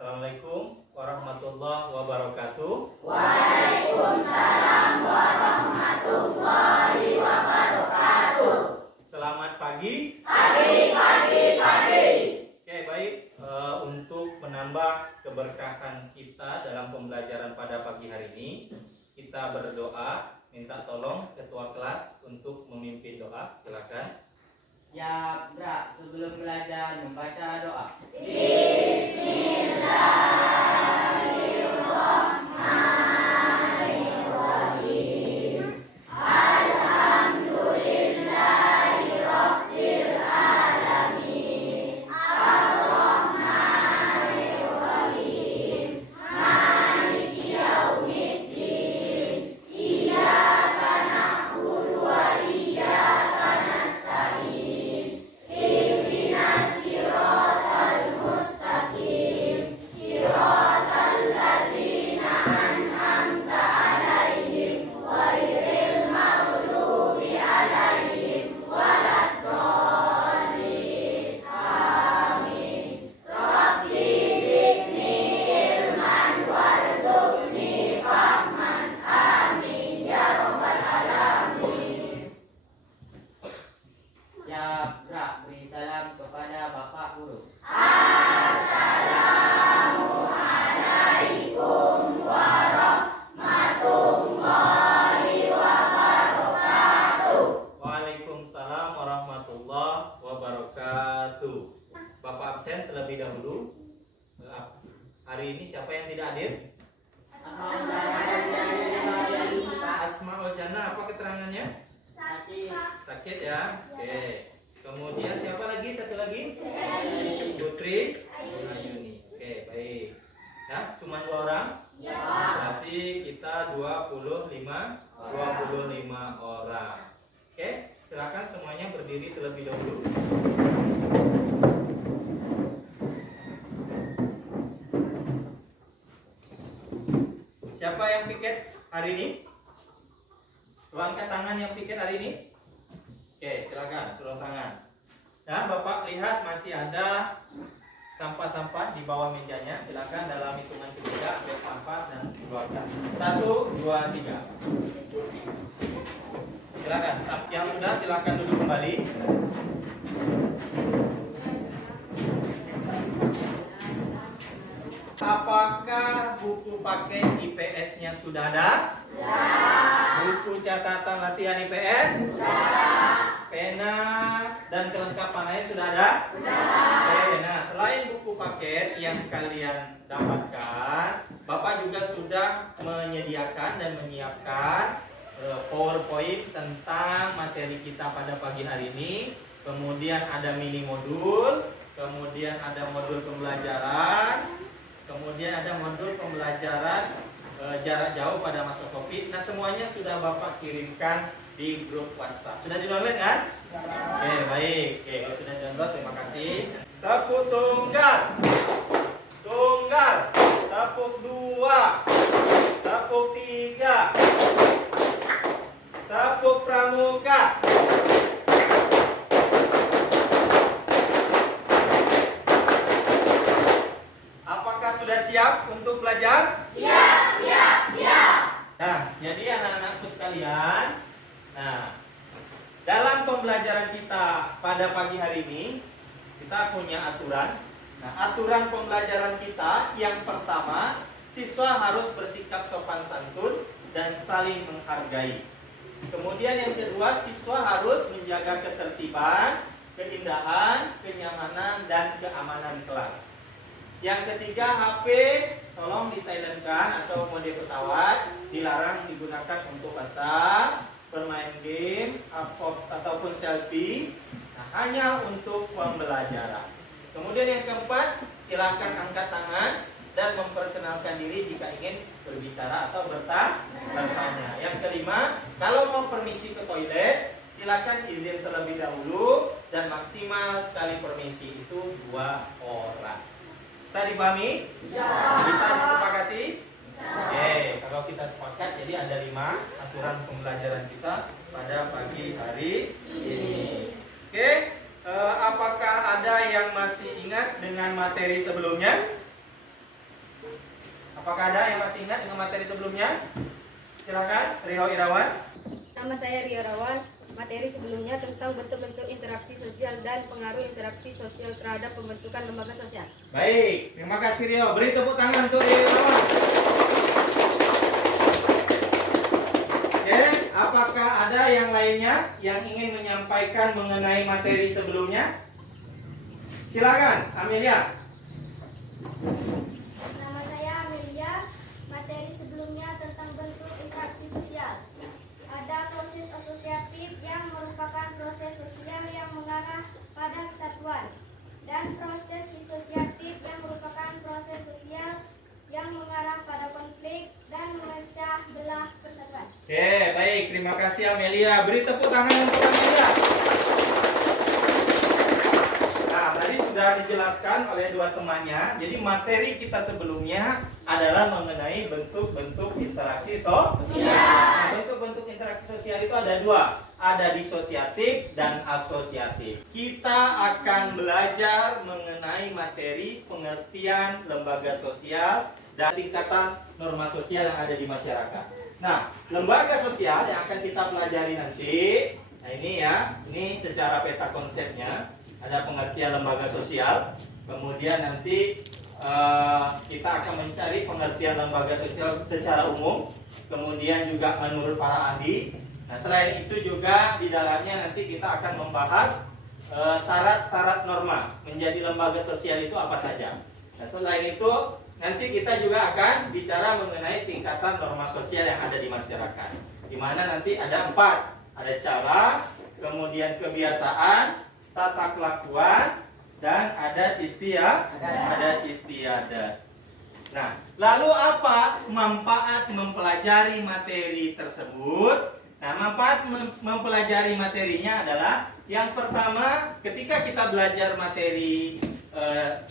Assalamualaikum warahmatullahi wabarakatuh. Waalaikumsalam warahmatullahi wabarakatuh. Selamat pagi. Pagi. Oke, baik. Untuk menambah keberkahan kita dalam pembelajaran pada pagi hari ini, kita berdoa, minta tolong ketua kelas untuk memimpin doa. Silakan. Ya, Bra, sebelum belajar membaca doa. Bismillahirrahmanirrahim. Alhamdulillahirabbil alamin. Arrahmanirrahim. Maliki yaumiddin. Iyyaka na'budu wa iyyaka nasta'in. Ihdinas siratal mustaqim. Siratal ladzina an'amta 'alaihim ghairil maghdubi 'alaihim waladdallin. Amin. Rabbi zidni ilman warzuqni fahman. Amin ya rabbal alamin. Ya, Bra, beri salam kepada Bapak Guru. Assalamualaikum warahmatullahi wabarakatuh. Waalaikumsalam warahmatullahi wabarakatuh. Bapak absen terlebih dahulu. Hari ini siapa yang tidak hadir? Asmaul Jannah, apa keterangannya? Sakit ya? Oke. Kemudian siapa lagi? Satu lagi? Putri Ayuni. Oke, baik. Nah, cuma 2 orang? Berarti kita 25 orang. Oke, silakan semuanya berdiri terlebih dahulu. Siapa yang piket hari ini? Angkat tangan yang piket hari ini. Oke, silakan turun tangan. Nah, Bapak lihat masih ada sampah-sampah di bawah mejanya. Silakan dalam hitungan ketiga ambil sampah dan keluarkan. 1, 2, 3. Silakan. Yang sudah silakan duduk kembali. Apakah buku paket IPS-nya sudah ada? Buku catatan latihan IPS? Pena dan kelengkapan lain sudah ada? Oke, nah selain buku paket yang kalian dapatkan, Bapak juga sudah menyediakan dan menyiapkan PowerPoint tentang materi kita pada pagi hari ini. Kemudian ada mini modul, kemudian ada modul pembelajaran, kemudian ada modul pembelajaran jarak jauh pada masa COVID. Nah, semuanya sudah Bapak kirimkan di grup WhatsApp. Sudah di-download kan? Oke, baik. Oke, kalau sudah download, terima kasih. Tepuk tunggal. Tunggal. Tepuk 2. Tepuk 3. Tepuk pramuka. Apakah sudah siap untuk belajar? Siap. Nah, jadi anak-anakku sekalian, nah, dalam pembelajaran kita pada pagi hari ini, kita punya aturan. Nah, aturan pembelajaran kita yang pertama, siswa harus bersikap sopan santun dan saling menghargai. Kemudian yang kedua, siswa harus menjaga ketertiban, keindahan, kenyamanan, dan keamanan kelas. Yang ketiga, HP tolong disilentkan atau mode pesawat, dilarang digunakan untuk WhatsApp, bermain game, ataupun selfie. Nah, hanya untuk pembelajaran. Kemudian yang keempat, silakan angkat tangan dan memperkenalkan diri jika ingin berbicara atau bertanya. Yang kelima, kalau mau permisi ke toilet, silakan izin terlebih dahulu dan maksimal sekali permisi itu 2 orang. Bisa dipahami? Bisa disepakati? Oke, kalau kita sepakat jadi ada 5 aturan pembelajaran kita pada pagi hari ini. Oke, apakah ada yang masih ingat dengan materi sebelumnya? Apakah ada yang masih ingat dengan materi sebelumnya? Silakan, Rio Irawan. Nama saya Ria Rawan. Materi sebelumnya tentang bentuk-bentuk interaksi sosial dan pengaruh interaksi sosial terhadap pembentukan lembaga sosial. Baik, terima kasih Rio. Beri tepuk tangan untuk Rio Irawan. Oke, apakah ada yang lainnya yang ingin menyampaikan mengenai materi sebelumnya? Silakan, Amelia. Nama saya Amelia. Materi sebelumnya tentang bentuk interaksi sosial. Ada proses asosiatif yang merupakan proses sosial yang mengarah pada kesatuan, dan proses disosiatif yang merupakan proses sosial yang mengarah pada konflik dan memecah belah persatuan. Oke, baik. Terima kasih Amelia. Beri tepuk tangan untuk Amelia. Nah, tadi sudah dijelaskan oleh dua temannya. Jadi materi kita sebelumnya adalah mengenai bentuk-bentuk interaksi sosial. Nah, bentuk-bentuk interaksi sosial itu ada dua. Ada disosiatif dan asosiatif. Kita akan belajar mengenai materi pengertian lembaga sosial dan tingkatan norma sosial yang ada di masyarakat. Nah, lembaga sosial yang akan kita pelajari nanti, nah ini ya, ini secara peta konsepnya, ada pengertian lembaga sosial, kemudian nanti kita akan mencari pengertian lembaga sosial secara umum, kemudian juga menurut para ahli. Nah, selain itu juga di dalamnya nanti kita akan membahas syarat-syarat norma menjadi lembaga sosial itu apa saja. Nah, selain itu nanti kita juga akan bicara mengenai tingkatan norma sosial yang ada di masyarakat, di mana nanti ada 4, ada cara, kemudian kebiasaan, tata kelakuan, dan adat istiadat. Nah, lalu apa manfaat mempelajari materi tersebut? Nah, manfaat mempelajari materinya adalah yang pertama, ketika kita belajar materi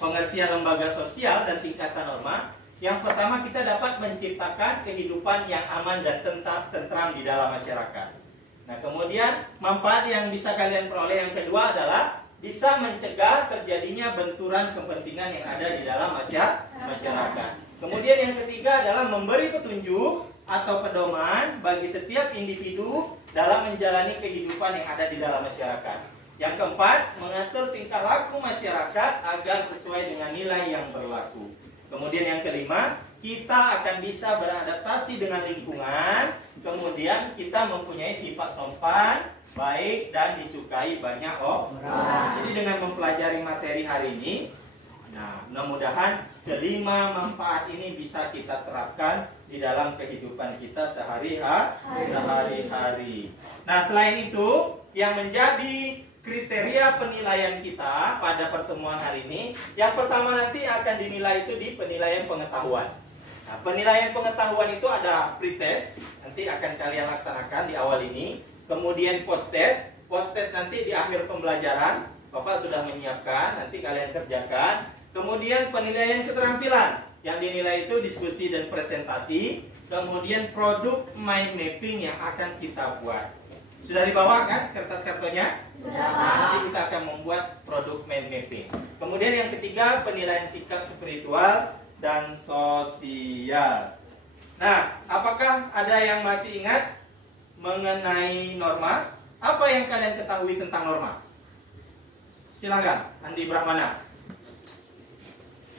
pengertian lembaga sosial dan tingkatan norma, yang pertama kita dapat menciptakan kehidupan yang aman dan tentram di dalam masyarakat. Nah, kemudian manfaat yang bisa kalian peroleh yang kedua adalah bisa mencegah terjadinya benturan kepentingan yang ada di dalam masyarakat. Kemudian yang ketiga adalah memberi petunjuk atau pedoman bagi setiap individu dalam menjalani kehidupan yang ada di dalam masyarakat. Yang keempat, mengatur tingkah laku masyarakat agar sesuai dengan nilai yang berlaku. Kemudian yang kelima, kita akan bisa beradaptasi dengan lingkungan. Kemudian kita mempunyai sifat sopan, baik dan disukai banyak orang. Jadi dengan mempelajari materi hari ini, nah mudah-mudahan kelima manfaat ini bisa kita terapkan di dalam kehidupan kita sehari-hari. Nah, selain itu, yang menjadi kriteria penilaian kita pada pertemuan hari ini, yang pertama nanti akan dinilai itu di penilaian pengetahuan. Nah, penilaian pengetahuan itu ada pretest, nanti akan kalian laksanakan di awal ini. Kemudian post-test nanti di akhir pembelajaran, Bapak sudah menyiapkan, nanti kalian kerjakan. Kemudian penilaian keterampilan, yang dinilai itu diskusi dan presentasi. Kemudian produk mind mapping yang akan kita buat. Sudah dibawa kan kertas kartonnya? Sudah. Nanti kita akan membuat produk mind mapping. Kemudian yang ketiga, penilaian sikap spiritual dan sosial. Nah, apakah ada yang masih ingat mengenai norma? Apa yang kalian ketahui tentang norma? Silakan, Andi Brahmana.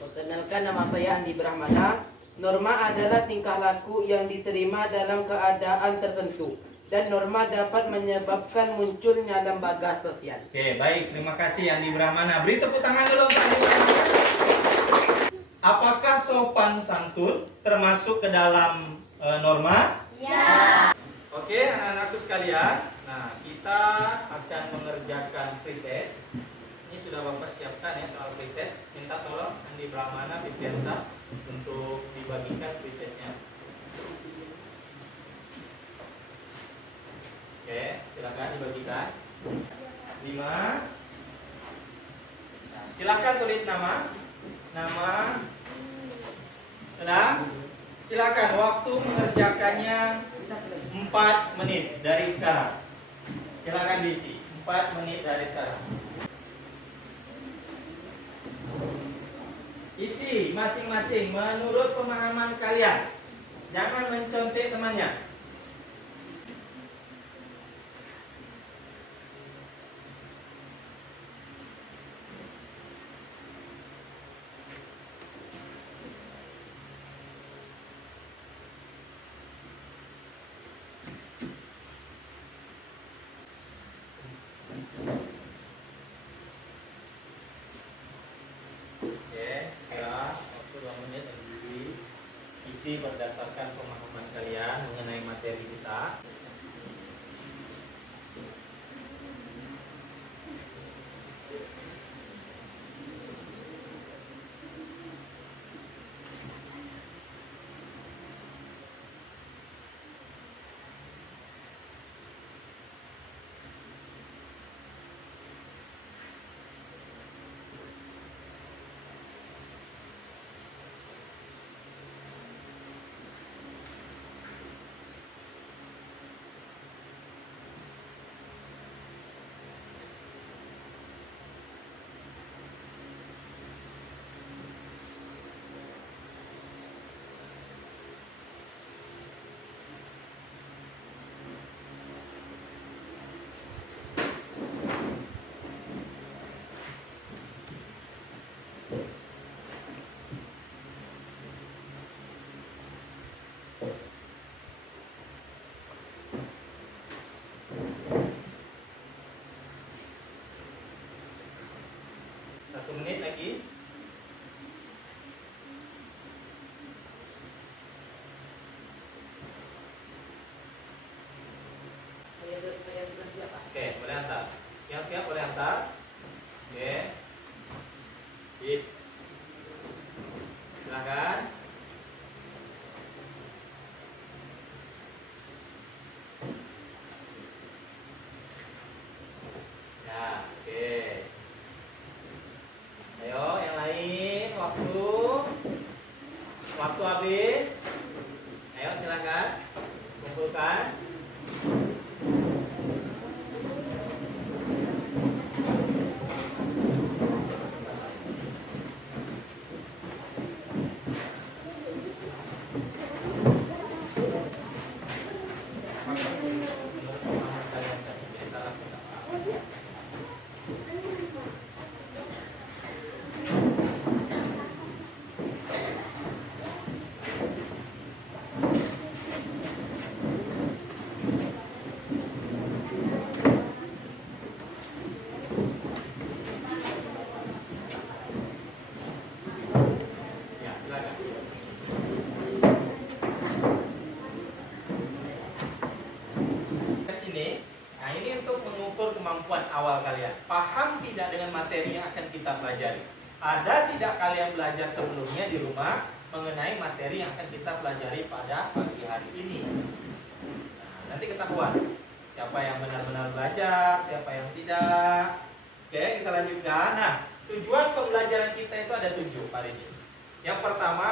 Perkenalkan, nama saya Andi Brahmana. Norma adalah tingkah laku yang diterima dalam keadaan tertentu, dan norma dapat menyebabkan munculnya lembaga sosial. Oke, baik. Terima kasih Andi Brahmana. Beri tepuk tangan dulu untuk Andi Brahmana. Apakah sopan santun termasuk ke dalam norma? Ya. Oke, anak-anakku sekalian. Nah, kita akan mengerjakan pretest. Ini sudah Bapak siapkan ya soal pretest. Minta tolong Andi Brahmana, Bipiansa untuk dibagikan pretestnya. Oke, silakan dibagikan. 5. Nah, silakan tulis nama. Sudah? Silakan, waktu mengerjakannya 4 menit dari sekarang. Silakan diisi 4 menit dari sekarang. isi masing-masing menurut pemahaman kalian. Jangan mencontek temannya. Oke, ya, waktu 2 menit lagi. Isi berdasarkan pemahaman kalian mengenai materi kita. Satu menit lagi. Oke, boleh antar. Yang siap boleh antar. Oke. Sip. Silakan. Ya, oke. Ayo, yang lain, waktu habis. Ayo, silakan kumpulkan. Menurut pemahaman kalian tadi, biasa lakukan apa? Ya, silakan. Ini, nah ini untuk mengukur kemampuan awal kalian. Paham tidak dengan materi yang akan kita pelajari? Ada tidak kalian belajar sebelumnya di rumah mengenai materi yang akan kita pelajari pada pagi hari ini? Nah, nanti ketahuan siapa yang benar-benar belajar, siapa yang tidak. Oke, kita lanjutkan. Nah, tujuan pembelajaran kita itu ada 7 hari ini. Yang pertama,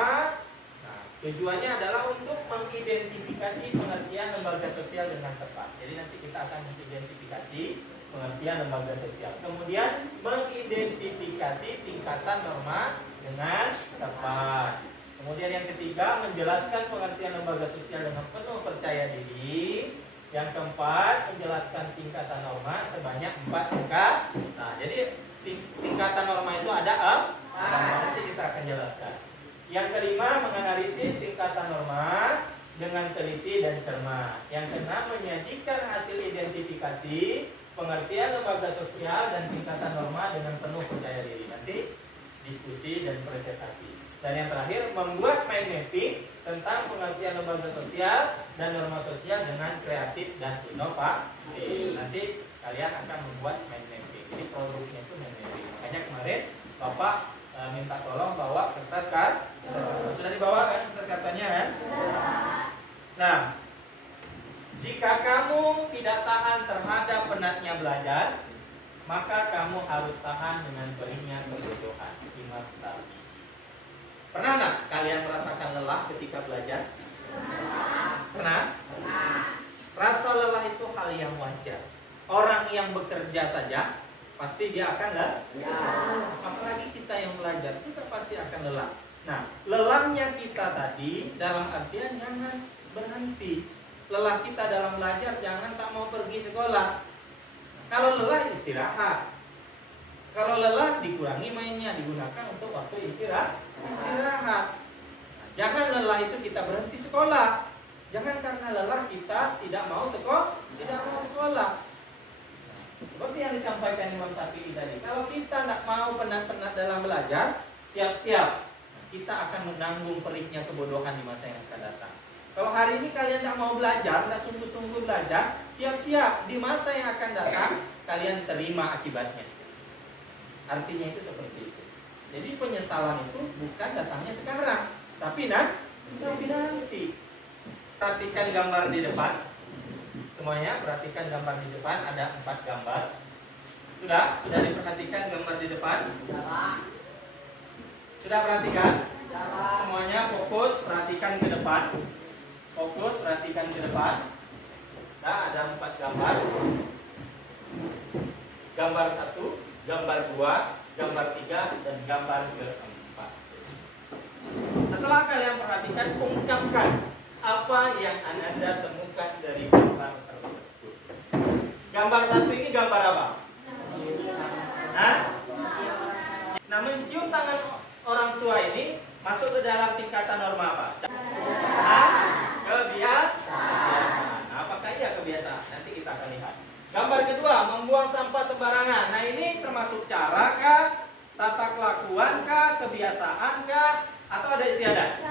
nah, tujuannya adalah untuk mengidentifikasi pengertian lembaga sosial dengan tepat. Jadi nanti kita akan mengidentifikasi pengertian lembaga sosial. Kemudian mengidentifikasi tingkatan norma dengan tepat. Kemudian yang ketiga, menjelaskan pengertian lembaga sosial dengan penuh percaya diri. Yang keempat, menjelaskan tingkatan norma sebanyak 4 tingkat. Nah, jadi tingkatan norma itu ada 4. Nanti kita akan jelaskan. Yang kelima, menganalisis tingkatan norma dengan teliti dan cermat. Yang keenam, menyajikan hasil identifikasi pengertian lembaga sosial dan tingkatan norma dengan penuh percaya diri. Nanti diskusi dan presentasi. Dan yang terakhir, membuat mind mapping tentang pengertian lembaga sosial dan norma sosial dengan kreatif dan inovatif. Nanti kalian akan membuat mind mapping. Jadi produknya itu mind mapping. Makanya kemarin Bapak minta tolong bawa kertas kan? Sudah dibawa kan kertas katanya kan? Nah, jika kamu tidak tahan terhadap penatnya belajar, maka kamu harus tahan dengan berinya kebutuhan. Imam Syafi'i. Pernah nggak kalian merasakan lelah ketika belajar? Pernah? Rasa lelah itu hal yang wajar. Orang yang bekerja saja pasti dia akan lelah. Apalagi kita yang belajar, kita pasti pasti akan lelah. Nah, lelahnya kita tadi dalam artian jangan berhenti. Lelah kita dalam belajar jangan tak mau pergi sekolah. Kalau lelah istirahat. Kalau lelah dikurangi mainnya, digunakan untuk waktu istirahat. Jangan lelah itu kita berhenti sekolah. Jangan karena lelah kita tidak mau sekolah. Seperti yang disampaikan Imam Syafi'i tadi, kalau kita tidak mau penat-penat dalam belajar, siap-siap kita akan menanggung perihnya kebodohan di masa yang akan datang. Kalau hari ini kalian tidak mau belajar, tidak sungguh-sungguh belajar, siap-siap di masa yang akan datang kalian terima akibatnya. Artinya itu seperti itu. Jadi penyesalan itu bukan datangnya sekarang, tapi nanti. Perhatikan gambar di depan. Semuanya perhatikan gambar di depan, ada 4 gambar. Sudah diperhatikan gambar di depan? Sudah perhatikan? Semuanya fokus, perhatikan ke depan. Fokus, perhatikan ke depan. Nah, ada 4 gambar. Gambar 1, gambar 2, gambar 3, dan gambar keempat. Setelah kalian perhatikan, ungkapkan apa yang Anda temukan dari gambar tersebut. Gambar 1 ini gambar apa? Nah, mencium tangan orang tua ini masuk ke dalam tingkatan norma apa? Kebiasaan. Apakah iya kebiasaan? Nanti kita akan lihat. Gambar kedua, membuang sampah sembarangan. Nah, ini termasuk cara kah? Tata kelakuan kah? Kebiasaan kah? Atau ada istiadat?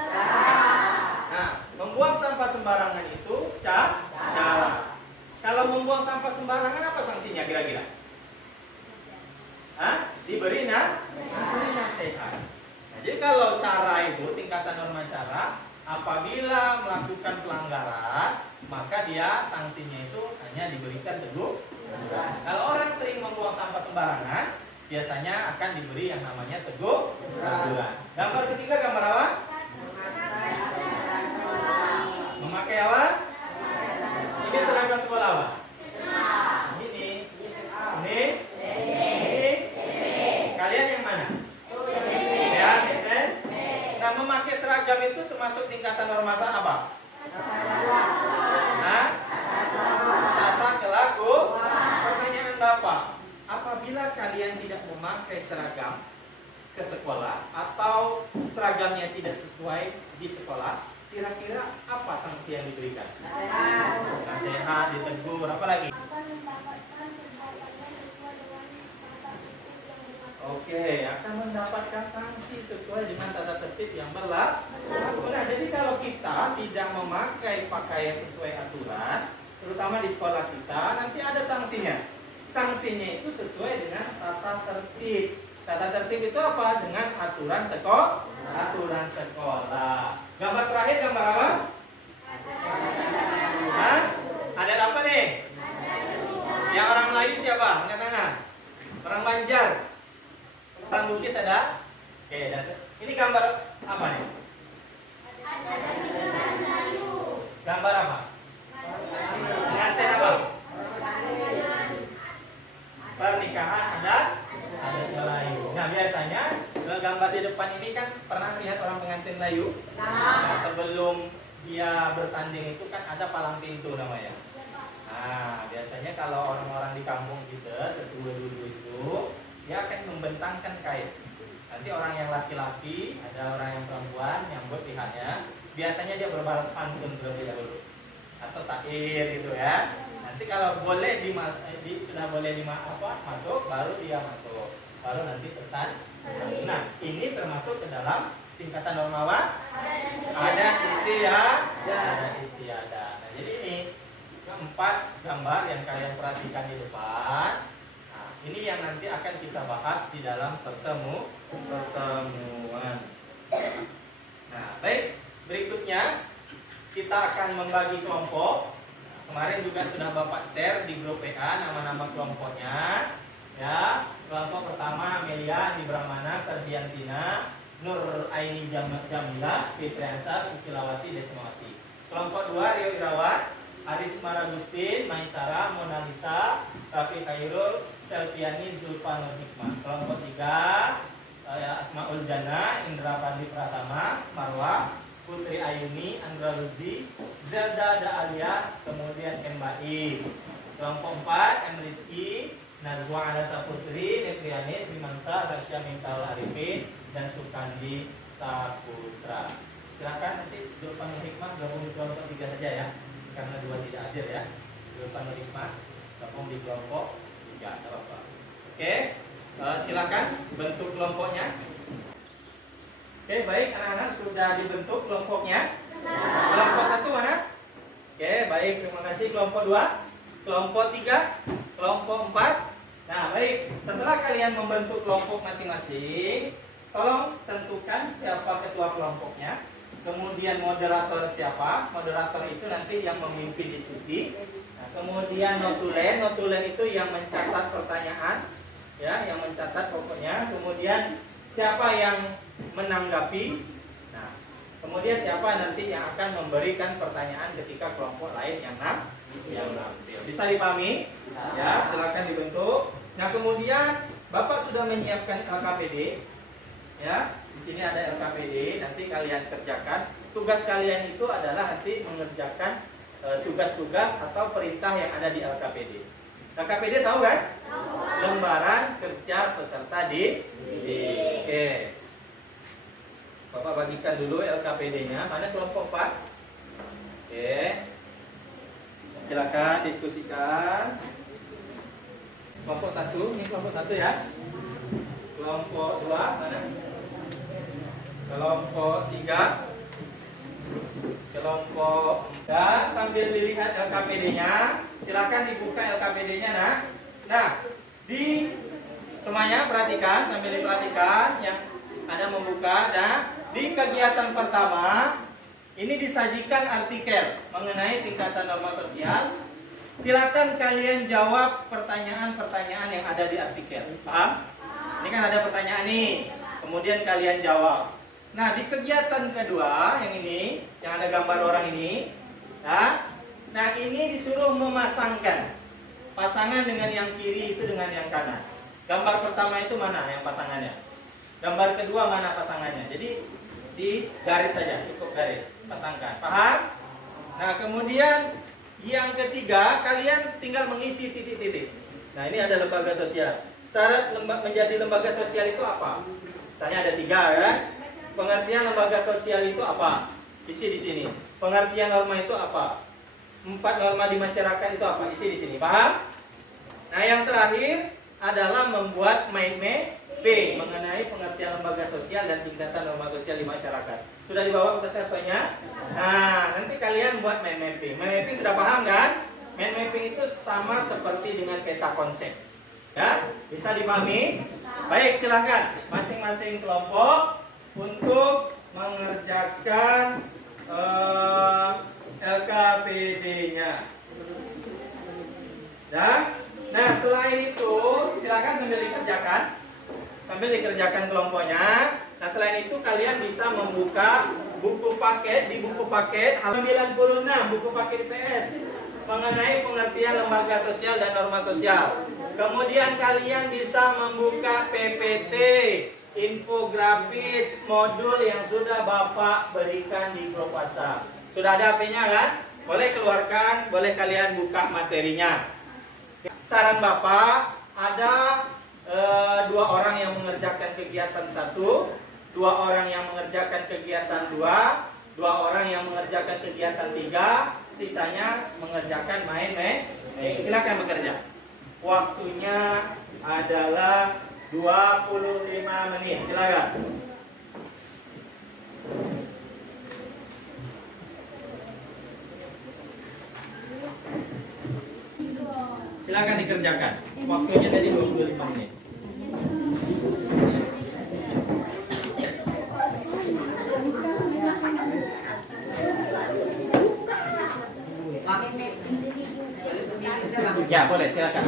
Nah, membuang sampah sembarangan itu cara. Kalau membuang sampah sembarangan apa sanksinya kira-kira? Diberi nasihat. Nah, jadi kalau cara itu tingkatan norma cara, apabila melakukan pelanggaran, maka dia sanksinya itu hanya diberikan teguran. Kalau orang sering membuang sampah sembarangan, biasanya akan diberi yang namanya teguran. Gambar ketiga gambar apa? Memakai apa? Ini seragam sekolah apa? Ini. Kalian yang mana? Ya, SMP. Nah, memakai seragam itu termasuk tingkatan norma apa? Tata kelakuan. Pertanyaan Bapak, apabila kalian tidak memakai seragam ke sekolah atau seragamnya tidak sesuai di sekolah, kira-kira apa sanksi yang diberikan? Nasihat, ditegur, apa lagi? Akan mendapatkan perbuatannya sesuai dengan tata tertib yang berlaku. Oke, akan mendapatkan sanksi sesuai dengan tata tertib yang berlaku. Nah, jadi kalau kita tidak memakai pakaian sesuai aturan, terutama di sekolah kita, nanti ada sanksinya. Sanksinya itu sesuai dengan tata tertib. Tata tertib itu apa? Dengan aturan sekolah. Gambar terakhir gambar apa? Ada apa nih? Yang orang Melayu siapa? Angkat tangan. Orang Banjar. Orang Bugis ada? Oke, ini gambar apa nih? Gambar apa? Pengantin apa? Pernikahan adat Melayu. Nah, biasanya gambar di depan ini kan pernah lihat orang pengantin Melayu? Nah, sebelum dia bersanding itu kan ada palang pintu namanya. Nah, biasanya kalau orang-orang di kampung kita, tetua dulu itu, dia akan membentangkan kain. Nanti orang yang laki-laki, ada orang yang perempuan yang buat pihaknya, biasanya dia berbalas pantun terlebih dahulu atau syair gitu ya. Nanti kalau boleh sudah boleh masuk, baru dia masuk, baru nanti pesan. Nah, ini termasuk ke dalam tingkatan norma ada istiadat. Nah, jadi ini keempat gambar yang kalian perhatikan di depan. Nah, ini yang nanti akan kita bahas di dalam pertemuan. Nah, baik, berikutnya kita akan membagi kelompok. Kemarin juga sudah Bapak share di grup PA nama-nama kelompoknya. Ya, kelompok pertama Amelia, Andi Brahmana, Ferdiantina, Nur Aini Jamila, Fitriansa, Susilawati, Desmawati. Kelompok 2 Rio Irawan, Aris Maragustin, Maisara, Mona Lisa, Rafi Khairul, Selviani, Zulfanur Hikmah. Kelompok 3 Asmaul Jana, Indra Pandi Pratama, Marwa, Putri Ayuni, Andra Lutfi, Zelda Daalia, kemudian M. Baik. Kelompok 4, M. Rizky, Nazwa Adasa Putri, Netrianis, Bimangsa, Rasya Mintal Arifin, dan Sukandi Saputra. Silakan nanti Julpanul Hikmah gabung di kelompok 3 saja ya, karena 2 tidak hadir ya. Julpanul Hikmah gabung di kelompok 3, tidak apa-apa. Oke, silakan bentuk kelompoknya. Oke, baik anak-anak, sudah dibentuk kelompoknya. Kelompok 1 mana? Oke, baik, terima kasih. Kelompok 2, kelompok 3, kelompok 4. Nah, baik, setelah kalian membentuk kelompok masing-masing, tolong tentukan siapa ketua kelompoknya. Kemudian moderator siapa? Moderator itu nanti yang memimpin diskusi. Nah, kemudian notulen itu yang mencatat pertanyaan, ya, yang mencatat pokoknya. Kemudian siapa yang menanggapi. Nah, kemudian siapa nanti yang akan memberikan pertanyaan ketika kelompok lain yang nampil. Bisa dipahami? Ya, silakan dibentuk. Nah, kemudian Bapak sudah menyiapkan LKPD. Ya, di sini ada LKPD. Nanti kalian kerjakan. Tugas kalian itu adalah nanti mengerjakan tugas-tugas atau perintah yang ada di LKPD. LKPD tahu kan? Lembaran kerja peserta didik. Oke. Bapak bagikan dulu LKPD-nya. Mana kelompok 4? Oke. Silakan diskusikan. Kelompok 1, ini kelompok 1 ya. Kelompok 2 mana? Kelompok 3. Kelompok 4. Sambil dilihat LKPD-nya, silakan dibuka LKPD-nya nah. Di semuanya perhatikan, sambil diperhatikan yang ada membuka. Nah, di kegiatan pertama ini disajikan artikel mengenai tingkatan norma sosial. Silakan kalian jawab pertanyaan-pertanyaan yang ada di artikel. Paham? Ini kan ada pertanyaan nih. Kemudian kalian jawab. Nah, di kegiatan kedua yang ini, yang ada gambar orang ini, nah ini disuruh memasangkan pasangan dengan yang kiri itu dengan yang kanan. Gambar pertama itu mana yang pasangannya? Gambar kedua mana pasangannya? Jadi di garis saja, cukup garis, pasangkan. Paham? Nah, kemudian yang ketiga, kalian tinggal mengisi titik-titik. Nah, ini ada lembaga sosial. Syarat menjadi lembaga sosial itu apa? Misalnya ada 3 kan? Pengertian lembaga sosial itu apa? Isi di sini. Pengertian norma itu apa? 4 norma di masyarakat itu apa? Isi di sini. Paham? Nah, yang terakhir adalah membuat mind mapping mengenai pengertian lembaga sosial dan tingkatan norma sosial di masyarakat. Sudah dibawa kertas kertasnya? Nah, nanti kalian buat mind mapping. Mind mapping sudah paham kan? Mind mapping itu sama seperti dengan peta konsep. Ya, bisa dipahami? Baik, silahkan masing-masing kelompok untuk mengerjakan LKPD-nya. Nah, selain itu silakan sambil dikerjakan kelompoknya. Nah, selain itu kalian bisa membuka buku paket. Di buku paket halaman 96 buku paket IPS mengenai pengertian lembaga sosial dan norma sosial. Kemudian kalian bisa membuka PPT, infografis, modul yang sudah Bapak berikan di grup WhatsApp. Sudah ada HP-nya kan? Boleh keluarkan, boleh kalian buka materinya. Saran Bapak, ada 2 orang yang mengerjakan kegiatan 1, 2 orang yang mengerjakan kegiatan 2, 2 orang yang mengerjakan kegiatan 3, sisanya mengerjakan main-main. Silakan bekerja. Waktunya adalah 25 menit. Silakan. Silakan dikerjakan. Waktunya tadi 25 menit. Ya, boleh, silakan.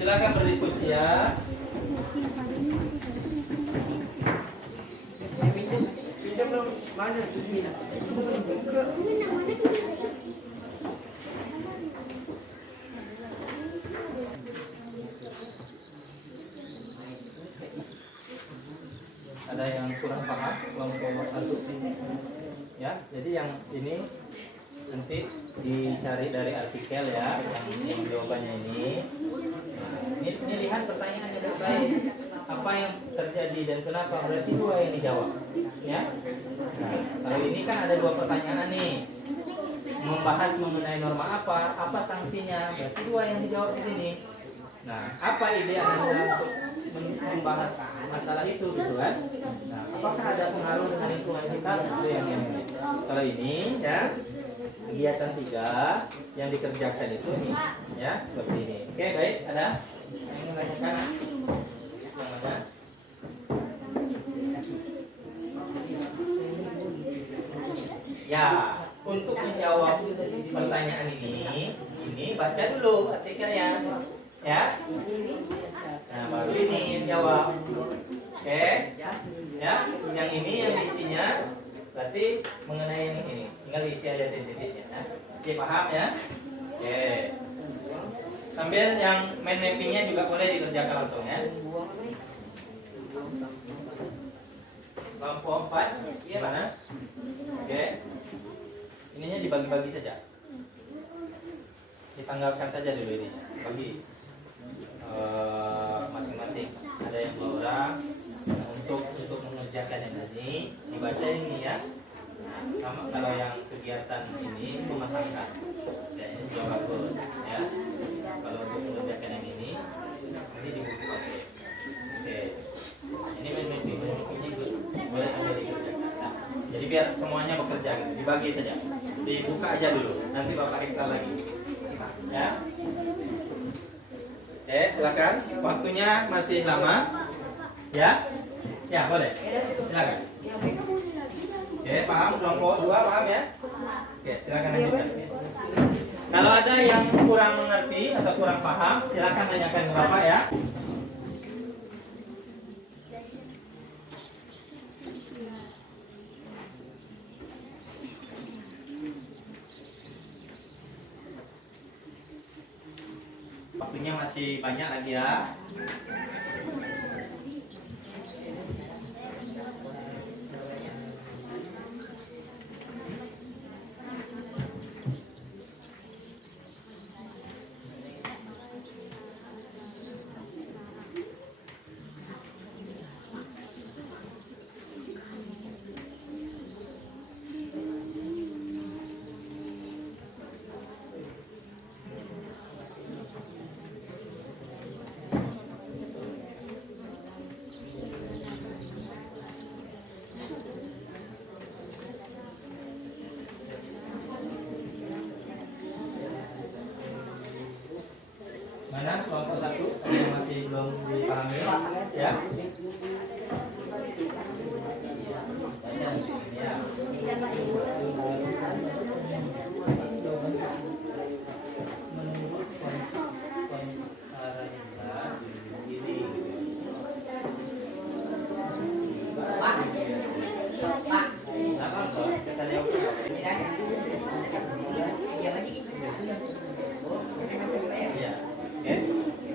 Silakan berdiskusi ya. Pinjam dong, mana? ada yang kurang paham kelompok satu ya. Jadi yang ini nanti dicari dari artikel ya, yang jawabannya ini. Nah, ini lihat pertanyaannya baik-baik. Apa yang terjadi dan kenapa? Berarti dua yang dijawab ya. Nah, kalau ini kan ada dua pertanyaan nih, membahas mengenai norma apa sanksinya, berarti dua yang dijawab di sini. Nah, apa ide Anda untuk membahas masalah itu gitu kan? Nah, apakah ada pengaruh dengan lingkungan kita? Itu yang ini. Kalau ini ya, kegiatan 3 yang dikerjakan itu nih ya, seperti ini. Oke, baik, ada yang menanyakan yang mana? Ya, untuk menjawab pertanyaan ini baca dulu artikelnya ya. Nah, baru ini jawab. Oke. Ya, yang ini yang isinya berarti mengenai yang ini. Tinggal isi aja titik-titiknya ya. Oke, paham ya? Oke. Sambil yang main mappingnya juga boleh dikerjakan langsung ya. Kelompok 4 gimana? Oke. Ininya dibagi-bagi saja. Ditanggalkan saja dulu ini. Bagi masing-masing. Ada yang 2 orang untuk mengerjakan yang ini dibaca ini ya. Nah, sama kalau yang kegiatan ini memasangkan. Ya, ini sudah bagus ya. Kalau untuk mengerjakan yang ini nanti di buku pakai. Oke. Ini mappingnya boleh sambil dikerjakan. Nah, jadi biar semuanya bekerja gitu. Dibagi saja. Dibuka aja dulu. Nanti Bapak iklan lagi. Ya. Oke, silakan. Waktunya masih lama. Ya. Ya, boleh. Silakan. Oke, paham kelompok 2 paham ya? Oke, silakan lanjutkan. Kalau ada yang kurang mengerti atau kurang paham, silakan tanyakan ke Bapak ya. Waktunya masih banyak lagi ya. Mana kelompok 1 yang masih belum dipahami ya? Ya. Iya. Oke.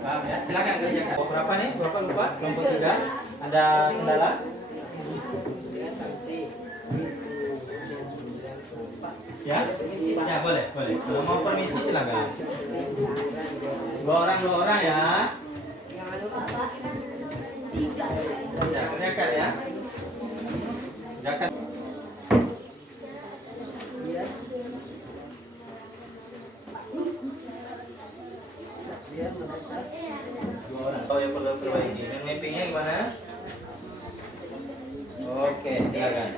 Paham ya? Silakan kerjakan. Berapa nih? Berapa lupa? Kelompok 3. Ada kendala? Ya? Ya, boleh, boleh. Kalau mau permisi silakan. 2 orang ya. Ya, kerjakan ya. Kerjakan. Oh, yang perlu perbaiki. Mappingnya gimana? Oke, silakan.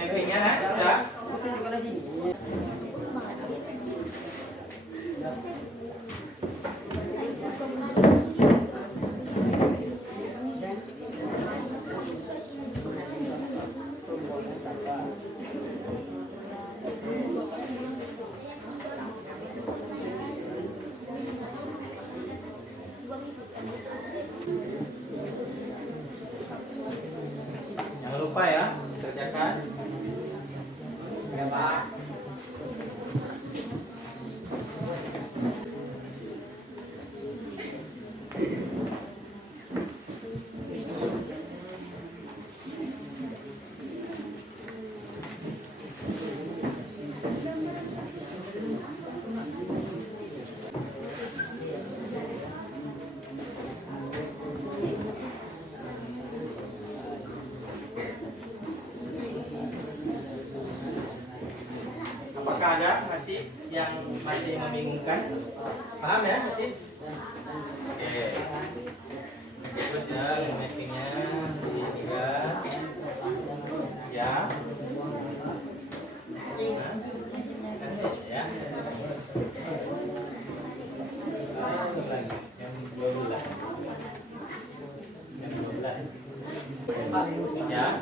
Mappingnya sudah. Jangan lupa ya, kerjakan. Ya, Pak. Apakah ada masih yang masih membingungkan? Paham ya masih? Oke. Terus ya, mappingnya di 3. Ya. Nah, ya. Lagi yang 12. Yang 12. Ya.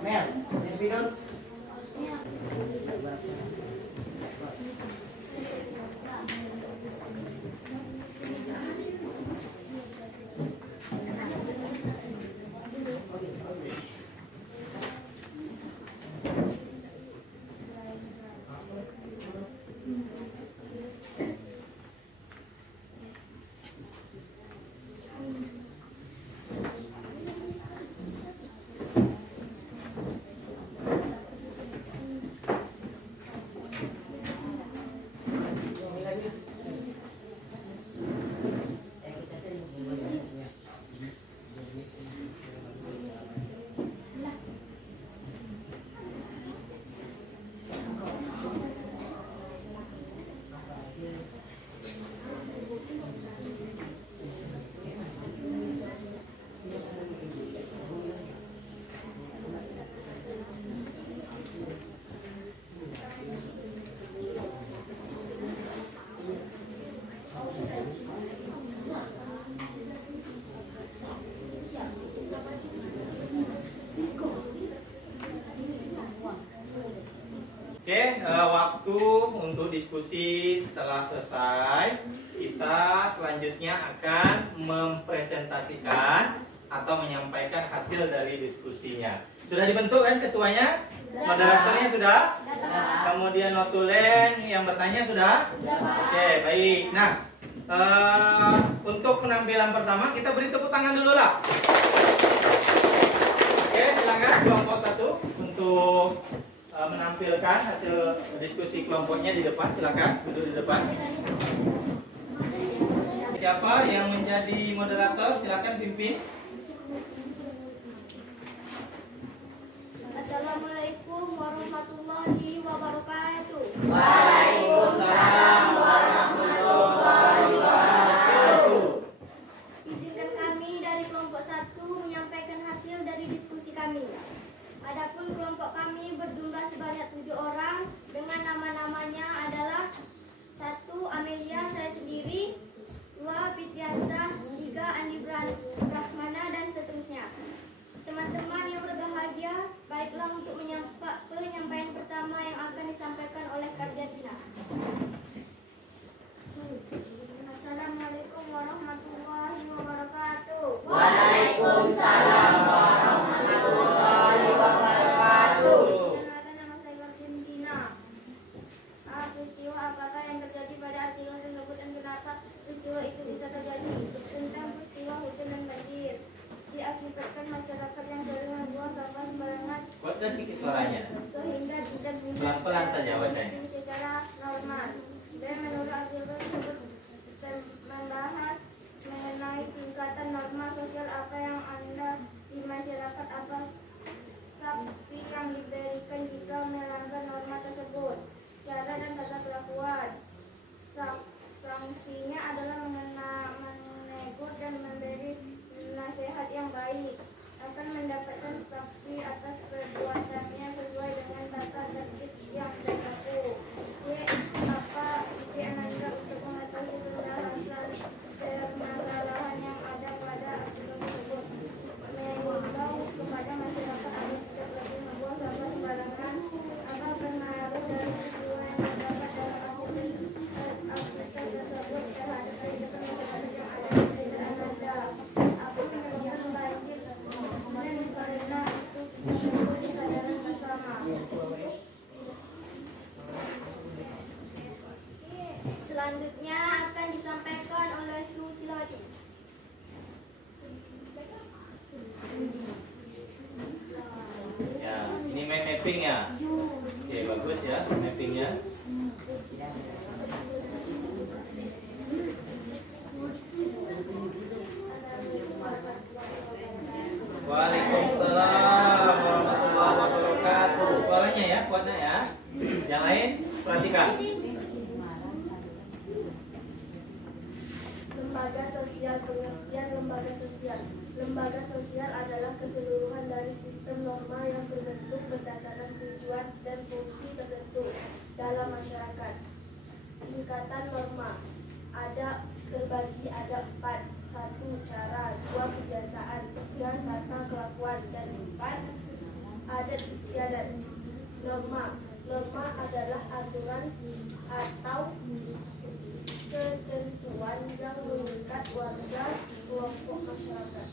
Mel, video. Oke, waktu untuk diskusi setelah selesai. Kita selanjutnya akan mempresentasikan atau menyampaikan hasil dari diskusinya. Sudah dibentuk kan ketuanya? Moderatornya sudah? Kemudian notulen yang bertanya sudah? Oke, baik. Nah, untuk penampilan pertama kita beri tepuk tangan dulu lah. Oke, silakan kelompok 1 untuk menampilkan hasil diskusi kelompoknya di depan. Silakan duduk di depan. Siapa yang menjadi moderator? Silakan pimpin. Assalamualaikum warahmatullahi wabarakatuh. Waalaikumsalam warahmatullahi wabarakatuh. Izinkan kami dari kelompok 1 menyampaikan hasil dari diskusi kami. Adapun kelompok kami berjumlah sebanyak 7 orang dengan nama-namanya adalah 1. Amelia, saya sendiri, 2. Fitriansyah, 3. Andi Brahmana, dan seterusnya. Teman-teman yang berbahagia, baiklah untuk penyampaian pertama yang akan disampaikan oleh Karjatina. Assalamualaikum warahmatullahi wabarakatuh. Waalaikumsalam warahmatullahi wabarakatuh. Perkenalkan, nama saya Karjatina. Peristiwa apakah yang terjadi pada artikel tersebut dan kenapa peristiwa itu bisa terjadi? Tentang peristiwa hujan dan banjir diakibatkan masyarakat yang sering membuang sampah sembarangan Kuatkan sedikit suaranya. sehingga tidak bisa Pelan-pelan saja bacanya. secara normal. Dan menurut artikel tersebut membahas mengenai tingkatan norma sosial apa yang ada di masyarakat, apa sanksi yang diberikan jika melanggar norma tersebut, cara dan tata kelakuan. Sanksinya adalah menegur dan memberi nasihat yang baik, akan mendapatkan sanksi atas perbuatannya sesuai Selanjutnya akan disampaikan oleh Susilawati. Ya, ini main mapping ya. Oke, bagus ya mappingnya. Waalaikumsalam warahmatullahi wabarakatuh. Suaranya ya, kuatnya ya. Yang lain perhatikan. Lembaga sosial, pengertian lembaga sosial. Lembaga sosial adalah keseluruhan dari sistem norma yang terbentuk berdasarkan tujuan dan fungsi tertentu dalam masyarakat. Tingkatan norma terbagi ada 4. 1. Cara, 2. Kebiasaan, 3. Tata kelakuan, dan 4. Adat istiadat. Norma adalah aturan atau ketentuan yang mengikat warga kelompok masyarakat.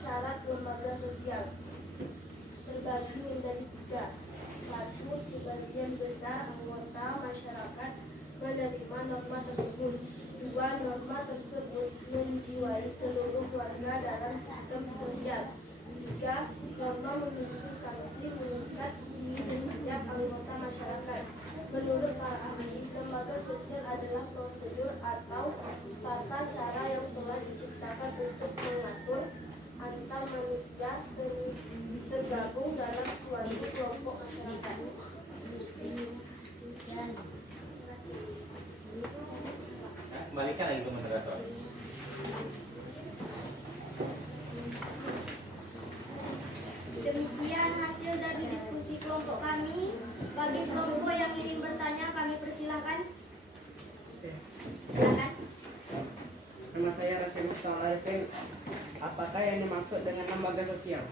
Syarat lembaga sosial terbagi menjadi 3. 1. Sebagian besar anggota masyarakat menerima norma tersebut. 2. Norma tersebut menjiwai seluruh warga dalam sistem sosial. 3. Norma memiliki sanksi mengikat setiap anggota masyarakat. Menurut para ahli, lembaga sosial adalah prosedur atau tata cara yang telah diciptakan untuk mengatur antar manusia tergabung dalam suatu kelompok masyarakat. Kembalikan lagi ke moderator. Demikian hasil dari diskusi kelompok kami. Bagi kelompok yang ingin bertanya, kami persilahkan. Silakan. Nama saya Rasyid Mustafa Arifin. Apakah yang dimaksud dengan lembaga sosial?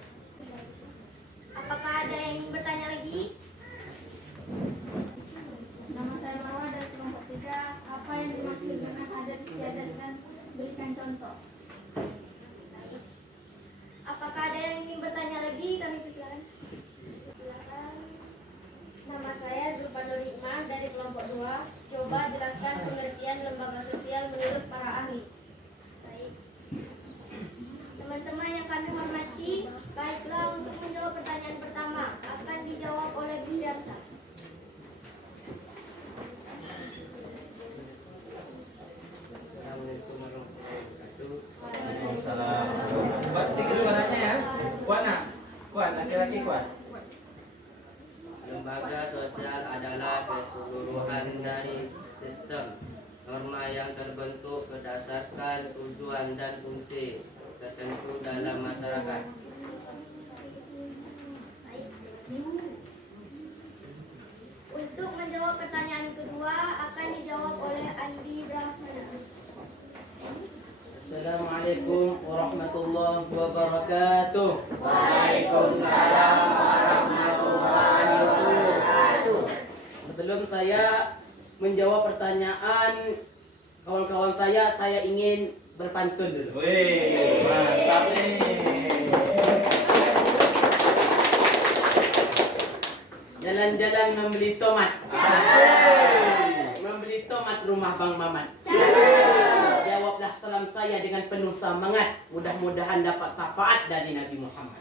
Apakah ada yang ingin bertanya lagi? Nama saya Marwa dari kelompok 3. Apa yang dimaksud dengan adat istiadat dan berikan contoh? Apakah ada yang ingin bertanya lagi? Kami persilakan. Silakan. Nama saya Zulfanur Hikmah dari kelompok 2. Coba jelaskan pengertian lembaga sosial menurut para ahli. Baik. Teman-teman yang kami hormati, baiklah untuk menjawab pertanyaan pertama akan dijawab oleh Bu Yarsa. Assalamualaikum warahmatullahi wabarakatuh. Waalaikumsalam. Kuat sedikit suaranya ya. Kuat nak? Kuat, laki-laki kuat. Lembaga sosial adalah keseluruhan dari sistem norma yang terbentuk berdasarkan tujuan dan fungsi tertentu dalam masyarakat. Baik. Untuk menjawab pertanyaan kedua akan dijawab oleh Andi Brahmana. Assalamualaikum warahmatullahi wabarakatuh. Waalaikumsalam warahmatullahi wabarakatuh. Sebelum saya menjawab pertanyaan kawan-kawan saya ingin berpantun dulu. Wih, mantap nih. Jalan-jalan membeli tomat. Membeli tomat rumah Bang Mamat. Jawablah salam saya dengan penuh semangat. Mudah-mudahan dapat syafaat dari Nabi Muhammad.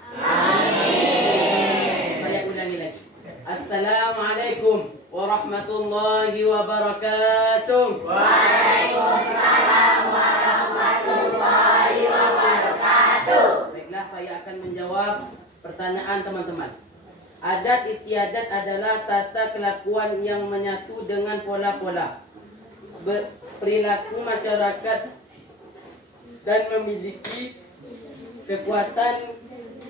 Saya ulangi lagi. Assalamualaikum warahmatullahi wabarakatuh. Waalaikumsalam warahmatullahi wabarakatuh. Baiklah, saya akan menjawab pertanyaan teman-teman. Adat istiadat adalah tata kelakuan yang menyatu dengan pola-pola perilaku masyarakat dan memiliki kekuatan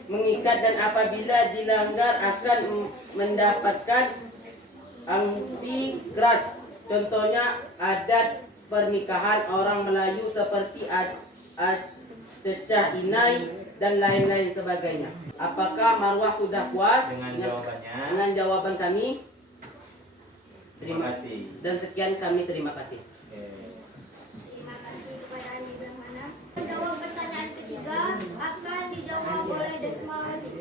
mengikat, dan apabila dilanggar akan mendapatkan sanksi keras. Contohnya adat pernikahan orang Melayu seperti cecah inai dan lain-lain sebagainya. Apakah Marwah sudah puas Dengan jawabannya. dengan jawaban kami? Terima kasih. Dan sekian, kami terima kasih. Oke. Terima kasih kepada Andi Brahmana. Menjawab pertanyaan ketiga akan dijawab oleh Desmawati.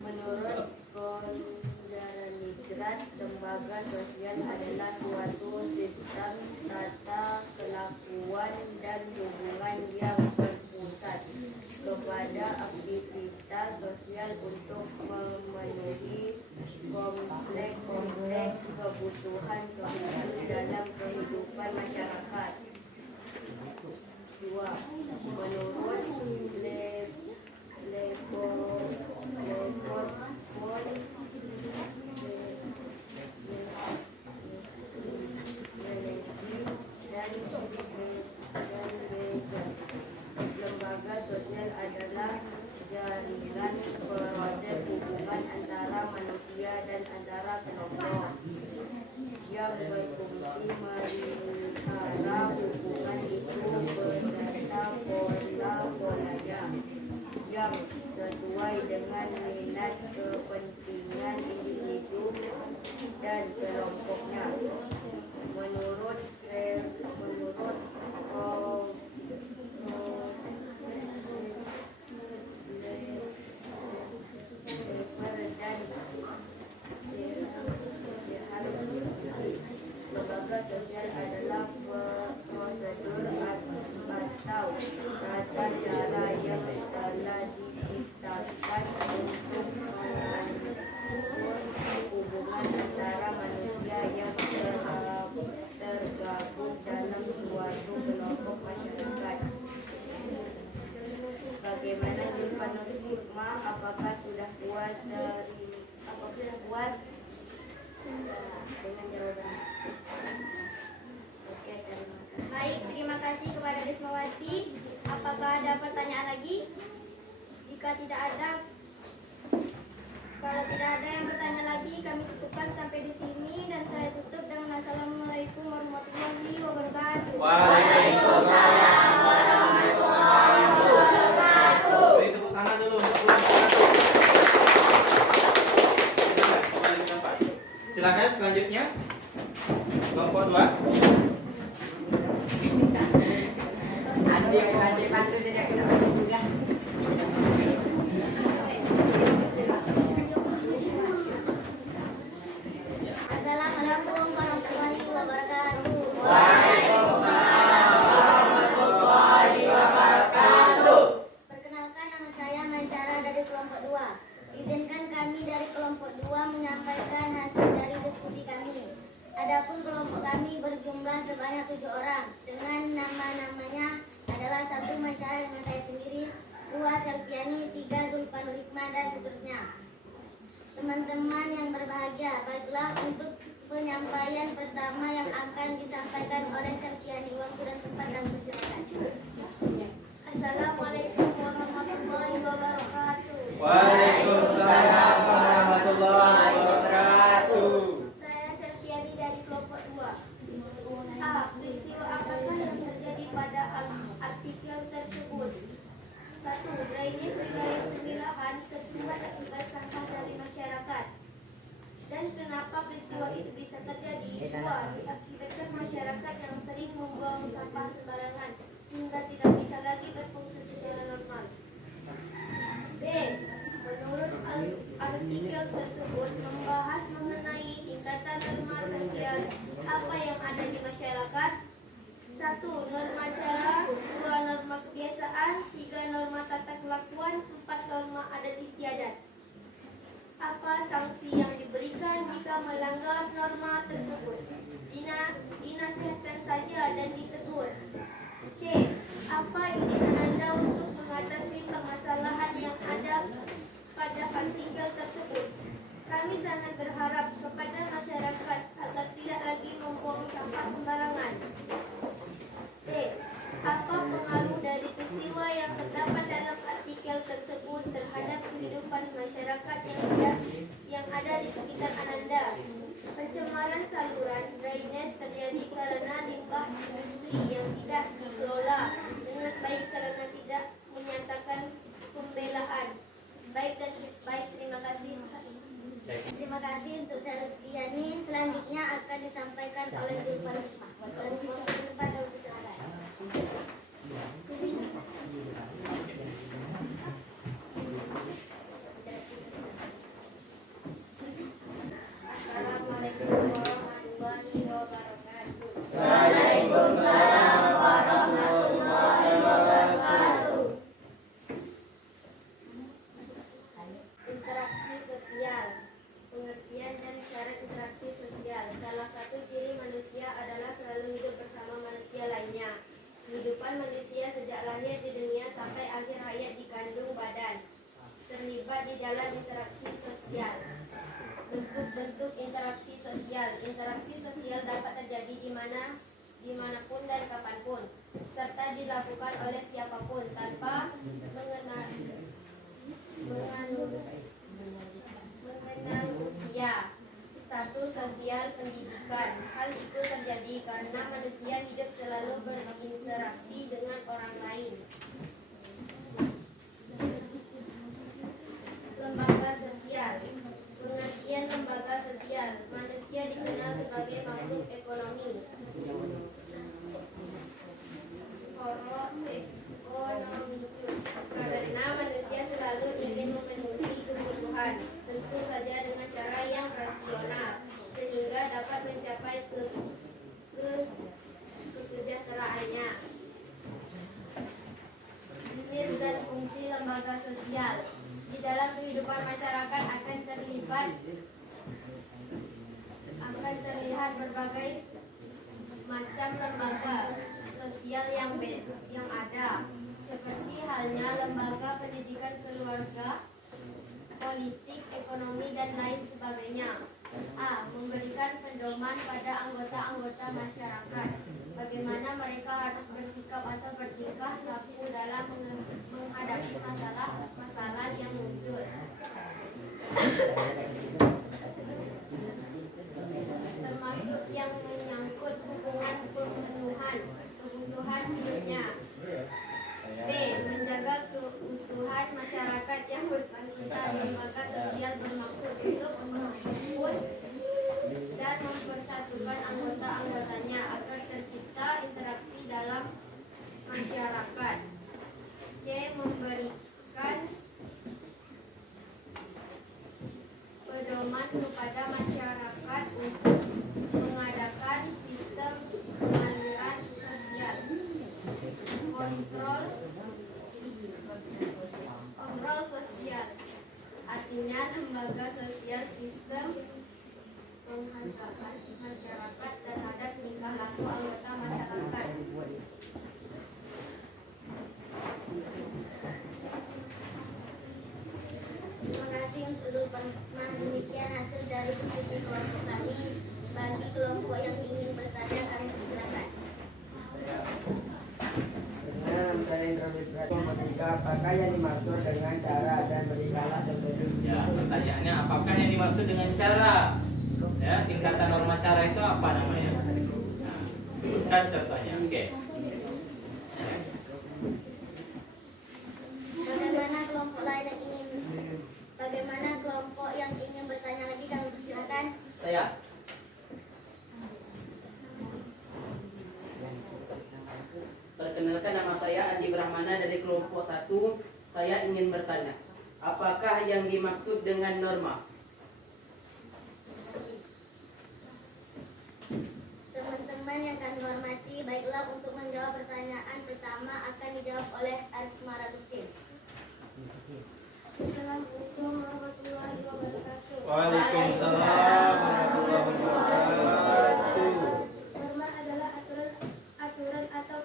Menurut Kondaranigrat, lembaga lembaga sosial adalah suatu sistem tata kelakuan dan hubungan yang berpusat kepada aktivitas sosial untuk memenuhi kompleks kebutuhan dalam kehidupan masyarakat. 2. Menurut lembaga sosial adalah jaringan proses hubungan antara manusia dan antara kelompok yang berfungsi melihara hubungan itu beserta pola-polanya yang sesuai dengan minat kepentingan individu dan kelompoknya. Menurut lembaga sosial adalah prosedur atau tata cara yang telah diciptakan untuk mengatur hubungan antara manusia yang tergabung dalam suatu kelompok masyarakat. Bagaimana jawaban Hikmah? Apakah sudah puas dengan jawaban? Oke, terima kasih. Baik, terima kasih kepada Desmawati. Apakah ada pertanyaan lagi? Jika tidak ada, kalau tidak ada yang bertanya lagi, kami cukupkan sampai di sini dan saya tutup dengan Assalamualaikum warahmatullahi wabarakatuh. Waalaikumsalam warahmatullahi wabarakatuh. Beri tepuk tangan dulu untuk kelompok 1. Silakan selanjutnya kelompok 2. Assalamualaikum warahmatullahi wabarakatuh. Waalaikumsalam warahmatullahi wabarakatuh. Perkenalkan, nama saya Maisyara dari kelompok 2. Izinkan kami dari kelompok 2 menyampaikan hasil dari diskusi kami. Adapun kelompok kami berjumlah sebanyak 7 orang dengan nama-namanya adalah 1 Maisyara dengan saya sendiri, 2 Selviani, 3 Zulfanul Hikmah dan seterusnya. Teman-teman yang berbahagia, baiklah untuk penyampaian pertama yang akan disampaikan oleh Selviani. Waktu dan tempat kami persilakan. Assalamualaikum warahmatullahi wabarakatuh. Waalaikumsalam warahmatullahi wabarakatuh. Saya Selviani dari kelompok 2. A. Peristiwa apakah yang terjadi pada artikel tersebut? 1. Drainase wilayah pemilahan tersumbat akibat sampah dari masyarakat. Dan kenapa peristiwa itu bisa terjadi? 2. Diakibatkan masyarakat yang sering membuang sampah sembarangan hingga tidak bisa lagi berfungsi secara normal. B. Menurut artikel tersebut membahas mengenai tingkatan norma sosial apa yang ada di masyarakat. 1. Norma cara, 2. Norma kebiasaan, 3. Norma tata kelakuan, 4. Norma adat istiadat. Apa sanksi yang diberikan jika melanggar norma tersebut? Dinasihatkan saja dan ditegur. C. Apa ide Anda untuk mengatasi permasalahan yang ada pada artikel tersebut? Kami sangat berharap kepada masyarakat agar tidak lagi membuang sampah sembarangan. D. Apa pengaruh dari peristiwa yang terdapat dalam artikel tersebut terhadap kehidupan masyarakat yang ada di sekitar Ananda? Pencemaran saluran drainase terjadi karena limbah industri yang tidak dikelola dengan baik karena tidak menyatakan pembelaan. Baik, terima kasih. Terima kasih untuk Selviani. Selanjutnya akan disampaikan oleh Zulfanul Hikmah. Assalamualaikum kehidupan manusia sejak lahir di dunia sampai akhir hayat di kandung badan. Terlibat di dalam interaksi sosial. Bentuk-bentuk interaksi sosial. Interaksi sosial dapat terjadi dimanapun dan kapanpun, serta dilakukan oleh siapapun tanpa mengenal usia, status sosial, pendidikan. Hal itu terjadi karena manusia hidup selalu berinteraksi dengan orang lain. Lembaga sosial. Pengertian lembaga sosial. Manusia dikenal sebagai makhluk ekonomi. Ekonomikus. Karena manusia selalu ingin memenuhi kebutuhan, tentu saja dengan cara yang rasional, sehingga dapat mencapai kesejahteraannya. Jenis dan fungsi lembaga sosial. Di dalam kehidupan masyarakat akan terlihat berbagai macam lembaga sosial yang ada, seperti halnya lembaga pendidikan keluarga, politik, ekonomi, dan lain sebagainya. A. Memberikan pedoman pada anggota-anggota masyarakat, bagaimana mereka harus bersikap atau bertingkah laku dalam menghadapi masalah yang muncul. Termasuk yang menyangkut hubungan kebutuhan hidupnya. B. Menjaga keutuhan masyarakat yang bersangkutan. Lembaga sosial bermaksud untuk menghimpun dan mempersatukan anggota-anggotanya agar tercipta interaksi dalam masyarakat. C. Memberikan pedoman kepada masyarakat untuk mengadakan sistem pengaliran sosial. Kontrol sosial. Artinya lembaga sosial sistem penghargaan masyarakat terhadap tingkah laku anggota masyarakat. Terima kasih untuk demikian hasil dari diskusi kelompok kami. Bagi kelompok yang ingin bertanya, kami persilakan. Apakah yang dimaksud dengan cara dan berikanlah tertentu? Ya, pertanyaannya apakah yang dimaksud dengan cara? Ya, tingkatan norma cara itu apa namanya? Nah, kan contohnya. Oke. Bagaimana kelompok yang ingin bertanya lagi, kami persilakan. Saya. Perkenalkan, nama saya Adi Brahmana dari kelompok 1. Saya ingin bertanya, apakah yang dimaksud dengan norma? Teman-teman yang kami hormati, baiklah untuk menjawab pertanyaan pertama akan dijawab oleh Arisma Agustin. Assalamualaikum warahmatullahi wabarakatuh. Waalaikumsalam warahmatullahi wabarakatuh. Norma adalah aturan atau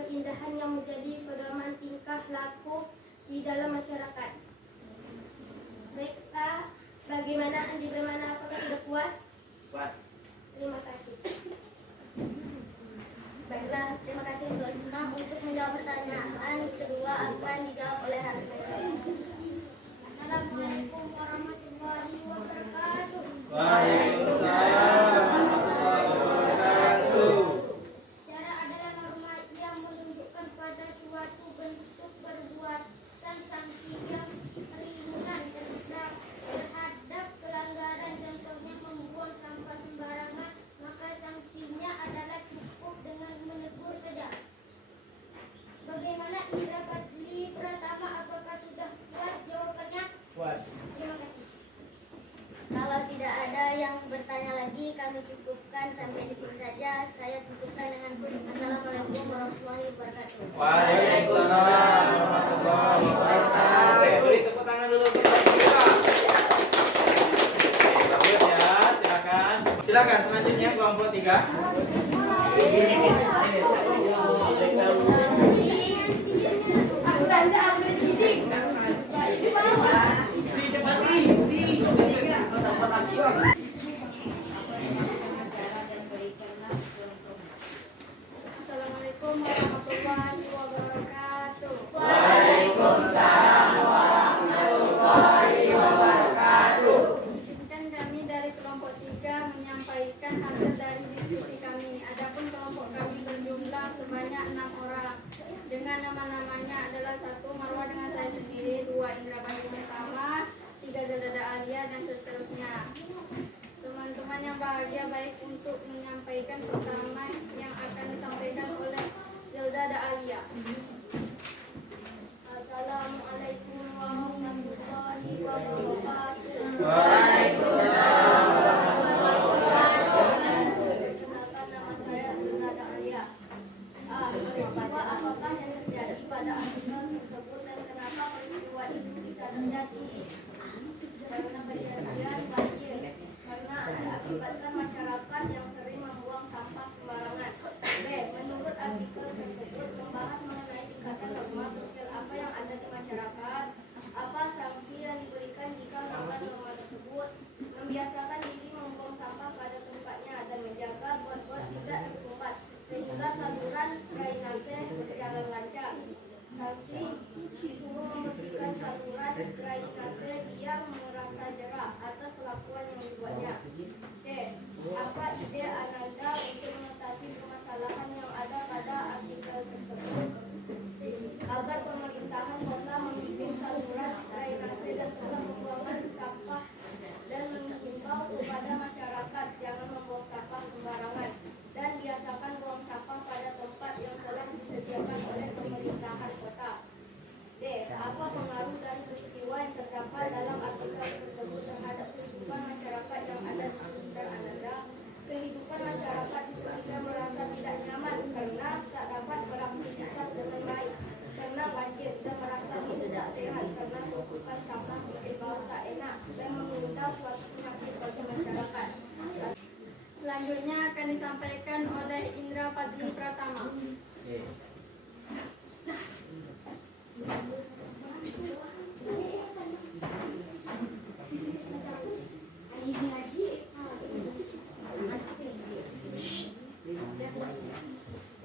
keindahan yang menjadi pedoman tingkah laku di dalam masyarakat. Baiklah, bagaimana Andi Brahmana, apakah sudah puas? Puas. Terima kasih. Baiklah, terima kasih Bu Arisma. Untuk menjawab pertanyaan kedua akan dijawab oleh Harisma. Assalamualaikum warahmatullahi wabarakatuh. Waalaikumsalam warahmatullahi wabarakatuh. Cara adalah norma yang menunjukkan pada suatu bentuk perbuatan sanksi yang ringan terhadap pelanggaran, contohnya membuang sampah sembarangan, maka sanksinya adalah cukup dengan menegur saja. Bagaimana Indra Fadli Pratama, apakah sudah puas jawabannya? Puas. Terima kasih. Kalau tidak ada yang bertanya lagi, kami cukupkan sampai di sini saja. Saya cukupkan dengan Assalamualaikum warahmatullahi wabarakatuh. Waalaikumsalam warahmatullahi wabarakatuh. Oke, beri tepuk tangan dulu untuk kita. Oke, bagus ya, silakan. Silakan selanjutnya kelompok 3. Assalamualaikum warahmatullahi wabarakatuh. Waalaikumsalam warahmatullahi wabarakatuh. Izinkan kami dari kelompok 3 menyampaikan hasil dari diskusi kami. Adapun kelompok kami berjumlah sebanyak 6 orang. Dengan nama-namanya adalah 1 Marwah dengan saya sendiri, 2 Indra Bani Pertama, 3 Zalda Alia, dan seterusnya. Teman-teman yang bahagia, baik untuk menyampaikan pertama yang akan disampaikan oleh Zalda Alia. Assalamualaikum warahmatullahi wabarakatuh. Waalaikumsalam warahmatullahi wabarakatuh. Perkenalkan, nama saya Zalda Alia. Peristiwa apakah yang terjadi pada artikel tersebut dan kenapa peristiwa itu bisa terjadi? Karena kejadian banjir, karena diakibatkan masyarakat yang sering membuang sampah sembarangan. B. Menurut artikel tersebut membahas mengenai tingkatan norma sosial apa yang ada di masyarakat. Apa sanksi yang diberikan jika melanggar norma tersebut? Membiasakan diri membuang sampah pada tempatnya dan menjaga got-got tidak tersumbat sehingga saluran drainase berjalan lancar. Sanksi disuruh membersihkan saluran drainase biar merasa jerah atas kelakuan yang dibuatnya. C. Apa ide Ananda untuk mengatasi permasalahan yang ada pada artikel tersebut? Agar pemerintahan kota membimbing saluran drainase dan tempat pembuangan sampah dan mengimbau kepada masyarakat jangan membuang sampah sembarangan dan biasakan buang sampah pada tempat yang telah disediakan oleh pemerintahan kota. D. Apa pengaruh dari peristiwa yang terdapat dalam artikel tersebut terhadap kehidupan masyarakat yang ada di sekitar Ananda? Kehidupan masyarakat di sekitar merasa tidak nyaman karena tak dapat beraktivitas dengan baik karena banjir dan merasa tidak sehat karena tumpukan sampah bikin bau tak enak dan mengundang suatu penyakit bagi masyarakat. Selanjutnya akan disampaikan oleh Indra Fadli Pratama.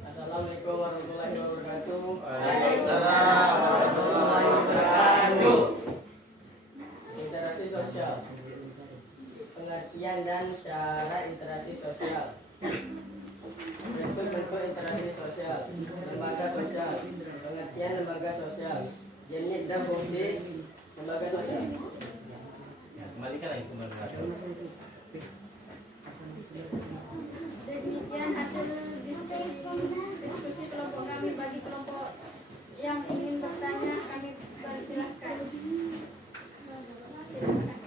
Assalamualaikum warahmatullahi wabarakatuh. Waalaikumsalam warahmatullahi wabarakatuh. Interaksi sosial. Pengertian dan cara interaksi sosial. Bentuk interaksi sosial. Lembaga sosial. Pengertian lembaga sosial. Jenis dan fungsi lembaga sosial. Ya, kembalikan lagi ke moderator. Demikian hasil diskusi kelompok kami. Bagi kelompok yang ingin bertanya, kami persilahkan. Silakan.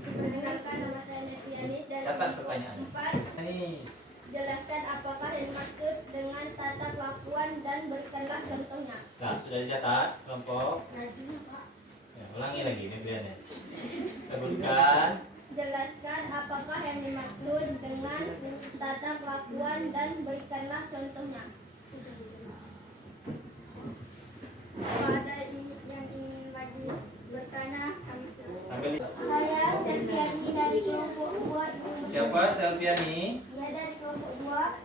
Perkenalkan, nama saya Nevianis dari Catat kelompok pertanyaannya. 4. Ini Jelaskan apakah yang dimaksud dengan tata kelakuan dan berikanlah contohnya. nah, sudah dicatat kelompok. Ya, ulangi lagi Nebriannya. Sebutkan. Jelaskan apakah yang dimaksud dengan tata kelakuan dan berikanlah contohnya. Kalau ada yang ingin lagi bertanya, kami silakan. Sambil Saya Selviani dari kelompok 2. siapa Selviani? Ya, dari kelompok 2.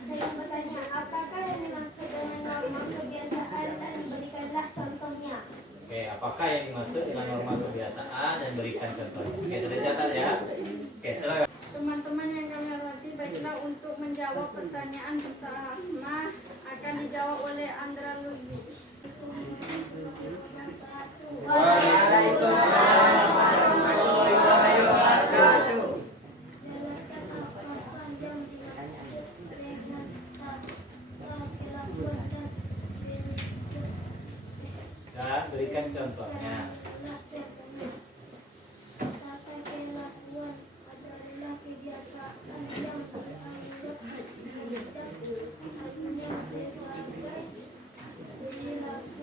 Saya bertanya, apakah yang dimaksud dengan norma kebiasaan dan berikanlah contohnya. Oke, apakah yang dimaksud dengan norma kebiasaan dan berikan contohnya? Oke, sudah dicatat ya. Oke, silakan. Teman-teman yang kami hormati, baiklah untuk menjawab pertanyaan pertama akan dijawab oleh Andra Lutfi. Waalaikumsalam warahmatullahi wabarakatuh. Jelaskan apakah yang dimaksud dengan tata kelakuan Dan berikan contohnya. Tata kelakuan adalah kebiasaan yang beranggap artinya sebagai perilaku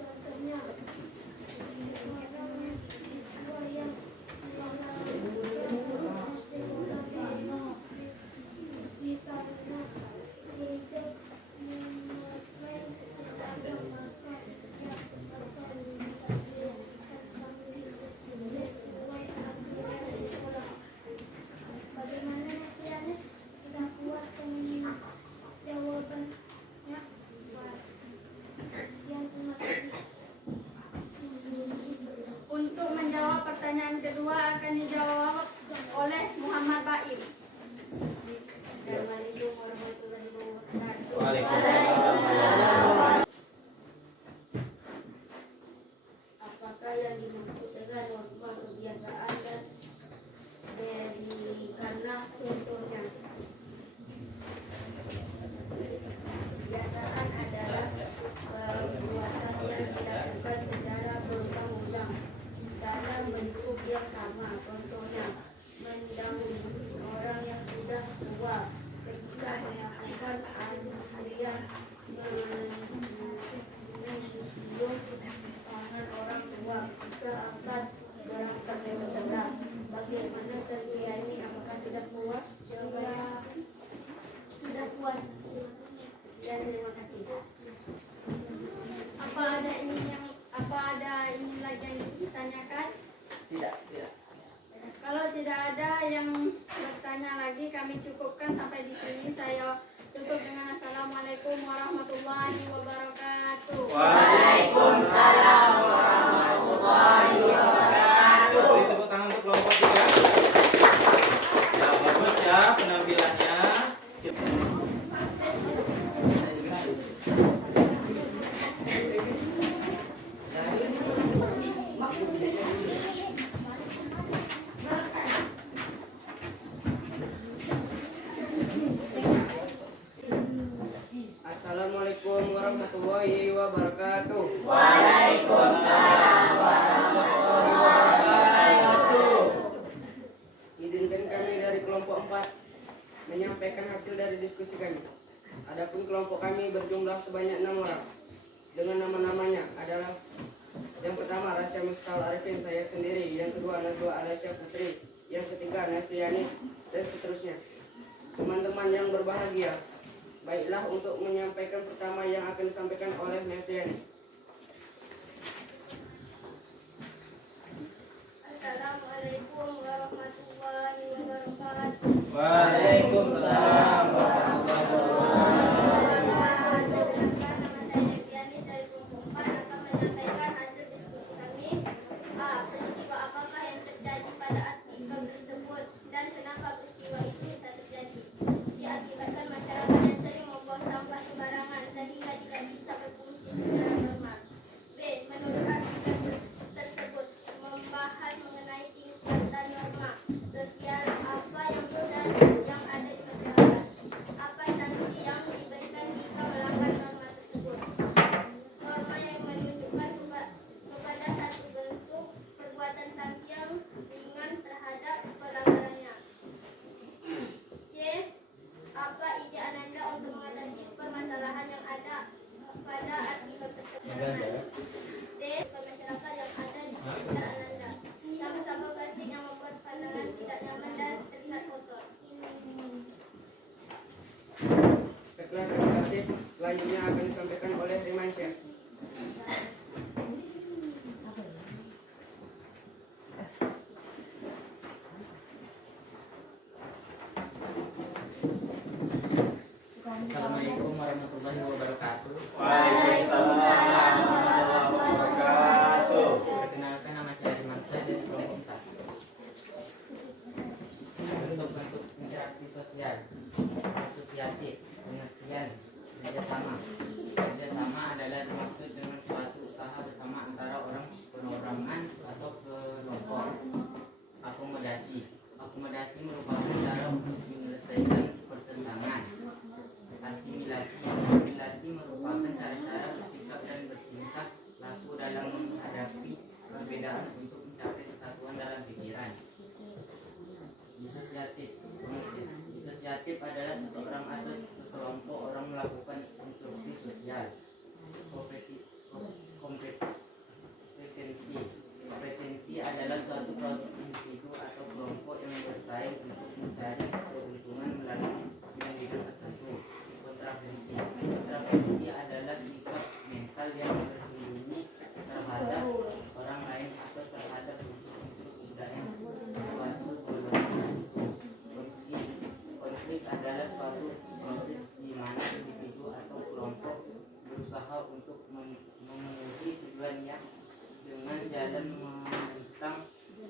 contohnya kedua akan dijawab oleh Muhammad Baim. Assalamualaikum warahmatullahi wabarakatuh. Waalaikumsalam. Apakah yang dimaksud dengan norma kebiasaan dan berikanlah contohnya? Kebiasaan adalah perbuatan yang dilakukan secara berulang-ulang dalam bentuk yang sama. Contohnya, mendahului orang yang sudah tua ketika melakukan harian mencium tangan orang tua ketika akan berangkat lewat jalan. Bagaimana sesuai ini? Apakah sudah puas? Sudah puas. Ya, terima kasih. Apa ada ini lagi yang ditanyakan? Tidak. Kalau tidak ada yang bertanya lagi, kami cukupkan sampai di sini. Saya tutup dengan Assalamualaikum warahmatullahi wabarakatuh. Waalaikumsalam warahmatullahi wabarakatuh. Beri tepuk tangan untuk kelompok juga. Ya, bagus ya penampilannya. Assalamualaikum warahmatullahi wabarakatuh. Waalaikumsalam warahmatullahi wabarakatuh. Izinkan kami dari kelompok 4 menyampaikan hasil dari diskusi kami. Adapun kelompok kami berjumlah sebanyak 6 orang. Dengan nama-namanya adalah: yang pertama Rasya Miftahul Arifin, saya sendiri; yang kedua Najwa Alasya Putri; yang ketiga Nafrianis, dan seterusnya. Teman-teman yang berbahagia, baiklah untuk menyampaikan pertama yang akan disampaikan oleh Nafrianis. Assalamualaikum warahmatullahi wabarakatuh. Waalaikumsalam warahmatullahi Perkenalkan, nama saya Deviani dari kelompok 4 akan menyampaikan hasil diskusi kami. A. Peristiwa apakah yang terjadi pada artikel tersebut dan kenapa peristiwa itu bisa terjadi? Diakibatkan masyarakat yang sering membuang sampah sembarangan sehingga tidak bisa berfungsi secara normal. B. Menurut artikel tersebut membahas mengenai tingkatan norma sosial apa yang ada di masyarakat. Apa sanksi yang diberikan jika melanggar norma tersebut? Norma yang menunjukkan kepada satu bentuk perbuatan sanksi yang ringan terhadap pelanggarannya. C. Apa ide Ananda untuk mengatasi permasalahan yang ada pada artikel tersebut? D. Masyarakat yang ada di sekitar Ananda. Sampah-sampah plastik yang membuat pandangan tidak nyaman dan terlihat kotor. Baiklah, terima kasih. Selanjutnya akan disampaikan oleh Rimansyah. Assalamualaikum warahmatullahi wabarakatuh. Waalaikumsalam warahmatullahi wabarakatuh. Perkenalkan, nama saya Rimansyah dari kelompok 4. Bentuk-bentuk interaksi sosial: asosiatif, pengertian, kerjasama. Kerjasama adalah dimaksud dengan suatu usaha bersama antara perorangan atau kelompok. Akomodasi merupakan cara untuk menyelesaikan pertentangan. Asimilasi merupakan cara-cara bersikap dan bertindak laku dalam menghadapi perbedaan untuk mencapai kesatuan dalam pikiran. Disosiatif adalah seseorang atau sekelompok orang melakukan interaksi sosial. Kompetensi adalah suatu proses individu atau kelompok yang bersaing untuk mencari keuntungan melalui bidang tertentu. Kontravensi adalah sikap mental yang bersembunyi terhadap orang lain atau terhadap unsur-unsur kebudayaan suatu golongan. Konflik adalah suatu proses di mana individu atau kelompok berusaha untuk memenuhi tujuannya dengan jalan menentang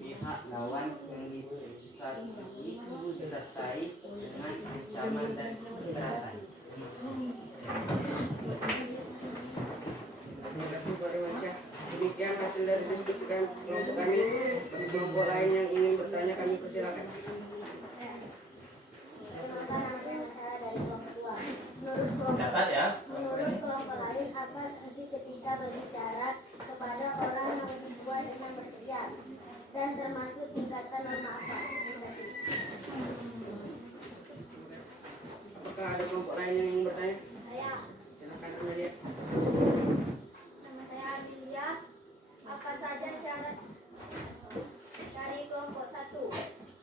pihak hak lawan yang disertai dengan ancaman dan kekerasan. Terima kasih Pak Irwansyah. Demikian hasil dari diskusi kelompok kami. Bagi kelompok lain yang ingin bertanya kami persilakan. Perkenalkan, nama saya Sarah dari kelompok 2. Catat ya. Menurut kelompok lain, apa sanksi ketika berbicara kepada orang yang lebih tua dengan bersosial? Dan termasuk tingkatan norma apa? Terima kasih. Apakah ada kelompok lain yang ingin bertanya? Saya, Silakan Amelia. nama saya Amelia. Apa saja syarat dari kelompok 1?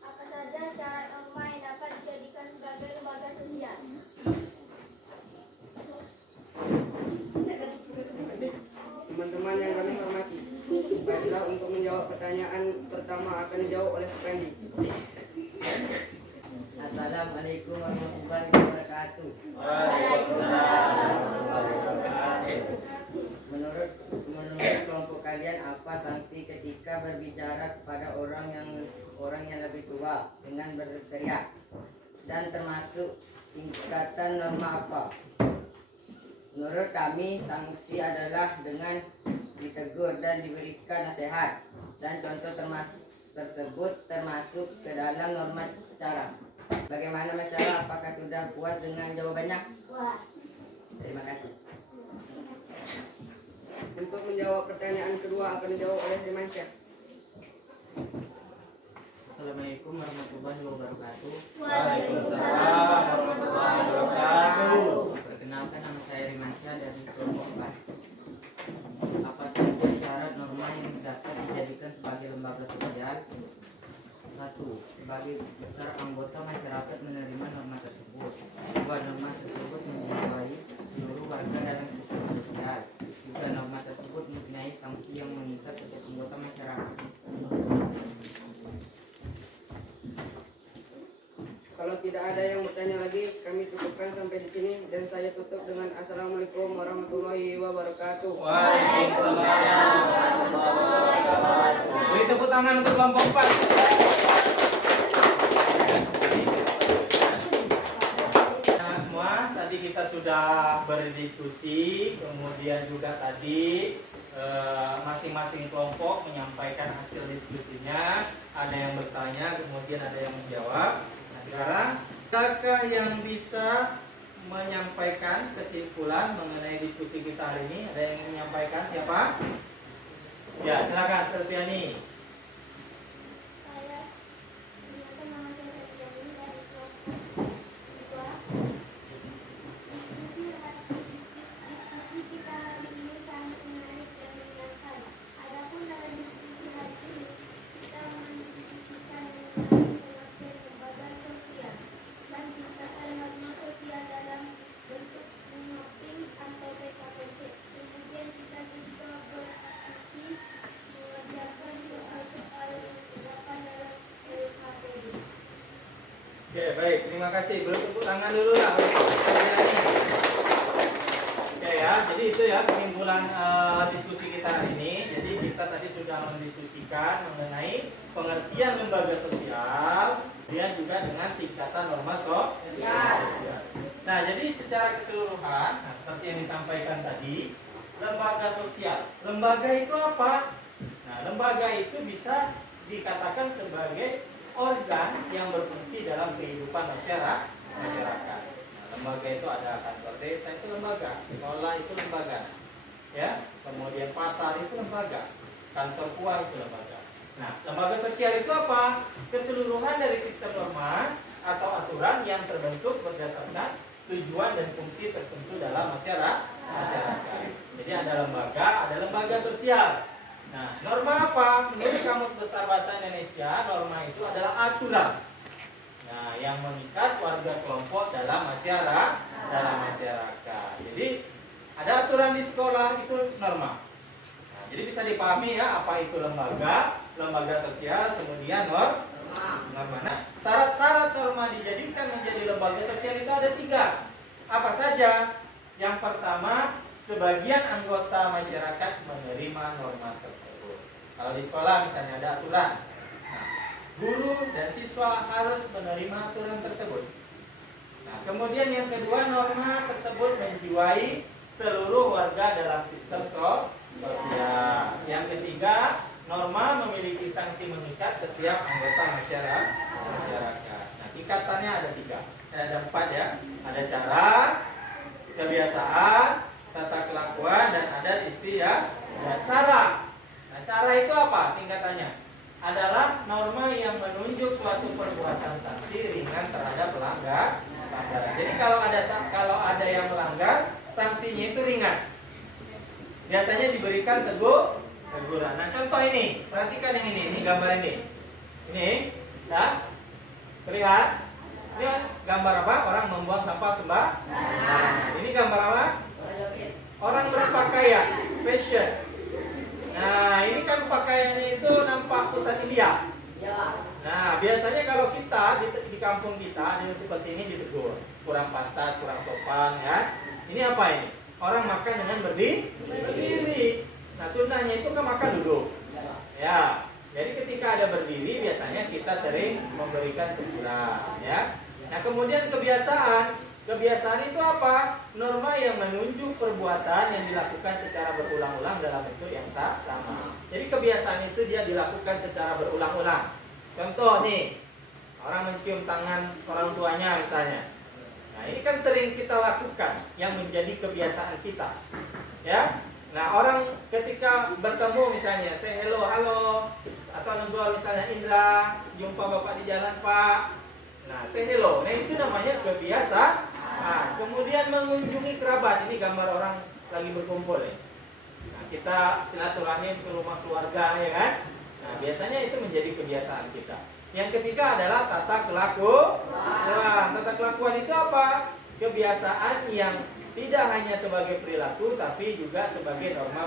Apa saja syarat norma yang dapat dijadikan sebagai lembaga sosial? Terima kasih. Teman-teman yang kami hormati, baiklah untuk menjawab pertanyaan pertama akan dijawab oleh Sukandi. Assalamualaikum warahmatullahi wabarakatuh. Menurut kelompok kalian, apa sanksi ketika berbicara kepada orang yang lebih tua dengan berteriak? Dan termasuk tingkatan norma apa? Menurut kami, sanksi adalah dengan ditegur dan diberikan nasihat. Dan contoh tersebut termasuk ke dalam norma cara. Bagaimana masalah? Apakah sudah puas dengan jawabannya? Puas. Terima kasih. Untuk menjawab pertanyaan kedua akan dijawab oleh Firmansyah. Assalamualaikum warahmatullahi wabarakatuh. Waalaikumsalam warahmatullahi wabarakatuh. Perkenalkan, nama saya Rimansyah dari kelompok 4. Apa saja syarat norma yang dapat dijadikan sebagai lembaga sosial? 1. Sebagai besar anggota masyarakat menerima norma tersebut. 2. Norma tersebut menjiwai seluruh warga dalam sistem sosial. 3. Norma tersebut mempunyai sanksi yang mengikat setiap anggota masyarakat. Kalau tidak ada yang bertanya lagi, kami cukupkan sampai di sini dan saya tutup dengan Assalamualaikum warahmatullahi wabarakatuh. Waalaikumsalam warahmatullahi wabarakatuh. Beri tepuk tangan untuk kelompok 4. Nah, semua tadi kita sudah berdiskusi, kemudian juga tadi masing-masing kelompok menyampaikan hasil diskusinya. Ada yang bertanya, kemudian ada yang menjawab. Nah, sekarang siapakah yang bisa menyampaikan kesimpulan mengenai diskusi kita hari ini? Ada yang menyampaikan? Siapa? Ya, silakan Selviani. Saya, ternyata nama saya Septiani dari kelompok 2. Diskusi kita hari ini sangat menarik dan menyenangkan. Adapun dalam diskusi hari ini, kita mendiskusikan mengenai pengertian lembaga sosial dan tingkatan norma sosial dalam bentuk mapping atau PKPC. Kemudian kita juga berdiskusi mengerjakan soal-soal yang terdapat dalam LKPD. Oke, baik. Terima kasih. Belum tepuk tangan dulu lah. Oke ya, jadi itu ya kesimpulan diskusi kita hari ini. Jadi kita tadi sudah mendiskusikan mengenai pengertian lembaga sosial, kemudian juga dengan tingkatan norma sosial. Nah, jadi secara keseluruhan, seperti yang disampaikan tadi, lembaga sosial. Lembaga itu apa? Nah, lembaga itu bisa dikatakan sebagai organ yang berfungsi dalam kehidupan masyarakat. Nah, lembaga itu ada kantor desa itu lembaga, sekolah itu lembaga, ya. Kemudian pasar itu lembaga, kantor uang itu lembaga. Nah, lembaga sosial itu apa? Keseluruhan dari sistem norma atau aturan yang terbentuk berdasarkan tujuan dan fungsi tertentu dalam masyarakat. Jadi ada lembaga sosial. Nah, norma apa? Menurut Kamus Besar Bahasa Indonesia, norma itu adalah aturan. Nah, yang mengikat warga kelompok dalam masyarakat. Jadi ada aturan di sekolah itu norma. Nah, jadi bisa dipahami ya apa itu lembaga sosial, kemudian norma. Nah, syarat-syarat norma dijadikan menjadi lembaga sosial itu ada 3. Apa saja? Yang pertama, sebagian anggota masyarakat menerima norma tersebut. Kalau di sekolah misalnya ada aturan. Nah, guru dan siswa harus menerima aturan tersebut. Nah, kemudian yang kedua, norma tersebut menjiwai seluruh warga dalam sistem sosial. Yang ketiga, norma memiliki sanksi mengikat setiap anggota masyarakat. Nah, ikatannya ada 3, ada 4 ya. Ada cara, kebiasaan, tata kelakuan, dan adat istiadat. Cara. Nah, cara itu apa tingkatannya? Adalah norma yang menunjuk suatu perbuatan sanksi ringan terhadap pelanggaran. Jadi kalau ada yang melanggar, sanksinya itu ringan. Biasanya diberikan teguran. Nah, contoh ini, perhatikan yang ini gambar ini. Ini, nah, terlihat? Ini gambar apa? Orang membuang sampah sembarangan. Ini gambar apa? Orang berpakaian, fashion. Nah, ini kan pakaiannya itu nampak pusat India. Nah, biasanya kalau kita di kampung kita seperti ini ditegur, kurang pantas, kurang sopan, ya. Ini apa ini? Orang makan dengan berdiri. Nah, sunnahnya itu kan makan duduk. Ya. Jadi ketika ada berdiri, biasanya kita sering memberikan teguran, ya. Nah, kemudian kebiasaan itu apa? Norma yang menunjuk perbuatan yang dilakukan secara berulang-ulang dalam bentuk yang sama. Jadi kebiasaan itu dia dilakukan secara berulang-ulang. Contoh nih, orang mencium tangan orang tuanya misalnya. Nah, ini kan sering kita lakukan yang menjadi kebiasaan kita. Ya. Nah, orang ketika bertemu misalnya, say hello, halo, atau negur misalnya Indra, jumpa Bapak di jalan, Pak. Nah, say hello. Nah, itu namanya kebiasaan. Nah, kemudian mengunjungi kerabat. Ini gambar orang lagi berkumpul ya. Nah, kita silaturahim ke rumah keluarga, ya kan? Nah, biasanya itu menjadi kebiasaan kita. Yang ketiga adalah tata kelakuan. Tata kelakuan itu apa? Kebiasaan yang tidak hanya sebagai perilaku, tapi juga sebagai norma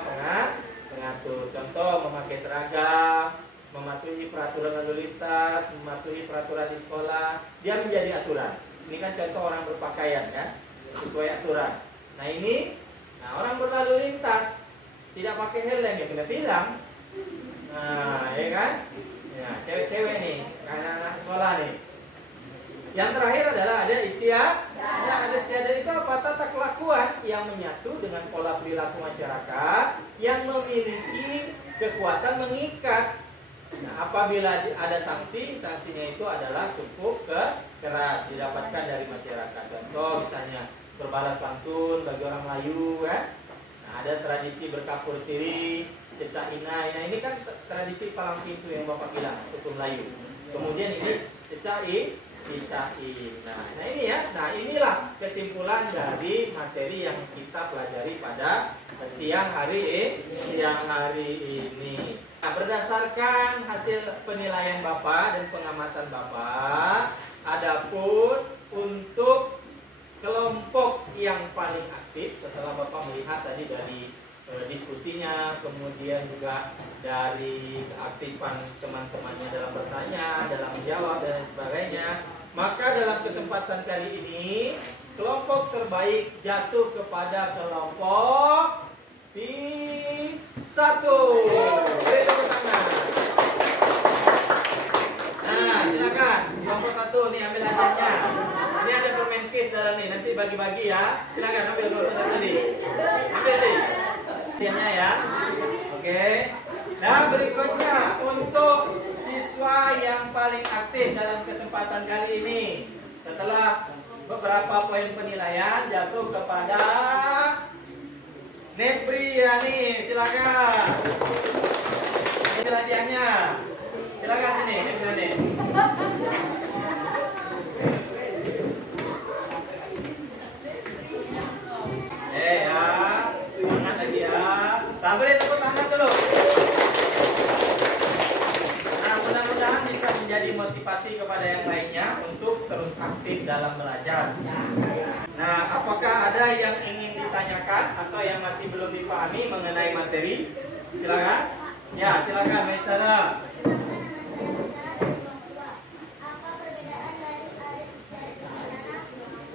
pengatur. Contoh, memakai seragam, mematuhi peraturan lalu lintas, mematuhi peraturan di sekolah. Dia menjadi aturan. Ini kan contoh orang berpakaian kan, sesuai aturan. Nah ini, orang berlalu lintas tidak pakai helm ya kena tilang. Nah, ya kan? Ya, cewek-cewek nih, anak-anak sekolah nih. Yang terakhir adalah ada istiadat. Nah, ada istiadat itu apa? Tata kelakuan yang menyatu dengan pola perilaku masyarakat yang memiliki kekuatan mengikat. Nah, apabila ada sanksinya itu adalah cukup keras didapatkan dari masyarakat. Contoh misalnya berbalas pantun bagi orang Melayu, ya. Nah, ada tradisi berkapur siri, cecak inai. Nah, ini kan tradisi palang pintu yang Bapak bilang, suku Melayu. Kemudian ini cecak dicain. Nah, ini ya. Nah, inilah kesimpulan dari materi yang kita pelajari pada siang hari ini. Nah, berdasarkan hasil penilaian Bapak dan pengamatan Bapak, adapun untuk kelompok yang paling aktif setelah Bapak melihat tadi dari diskusinya, kemudian juga dari keaktifan teman-temannya dalam bertanya, dalam menjawab dan sebagainya, maka dalam kesempatan kali ini kelompok terbaik jatuh kepada kelompok T1. Beri tepuk tangan. Nah, silakan kelompok 1 nih ambil hadiahnya. Ini ada permen case dalam nih, nanti bagi-bagi ya. Silakan ambil kelompok 1 nih. Ambil nih. Hadiahnya ya. Oke. Nah, berikutnya untuk siswa yang paling aktif dalam kesempatan kali ini, setelah beberapa poin penilaian jatuh kepada Nepriani, silakan. Ini hadiahnya. Silakan sini, Nepriani. Ya, semangat lagi ya. Tak boleh tepuk tangan dulu. Nah, mudah-mudahan bisa menjadi motivasi kepada yang lainnya untuk terus aktif dalam belajar. Nah, apakah ada yang ingin ditanyakan atau yang masih belum dipahami mengenai materi? Silakan. Ya, silakan, Maisara.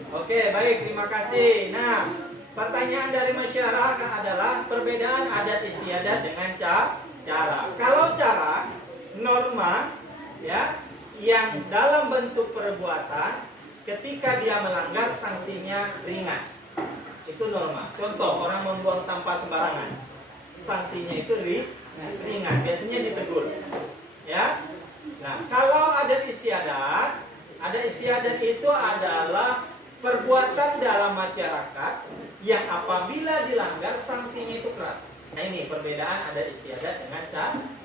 Oke, baik, terima kasih. Nah, pertanyaan dari masyarakat adalah perbedaan adat istiadat dengan cara. Kalau cara, norma, ya, yang dalam bentuk perbuatan ketika dia melanggar sanksinya ringan. Itu norma. Contoh, orang membuang sampah sembarangan. Sanksinya itu ringan, biasanya ditegur. Ya. Nah, kalau ada istiadat itu adalah perbuatan dalam masyarakat yang apabila dilanggar sanksinya itu keras. Nah, ini perbedaan ada istiadat dengan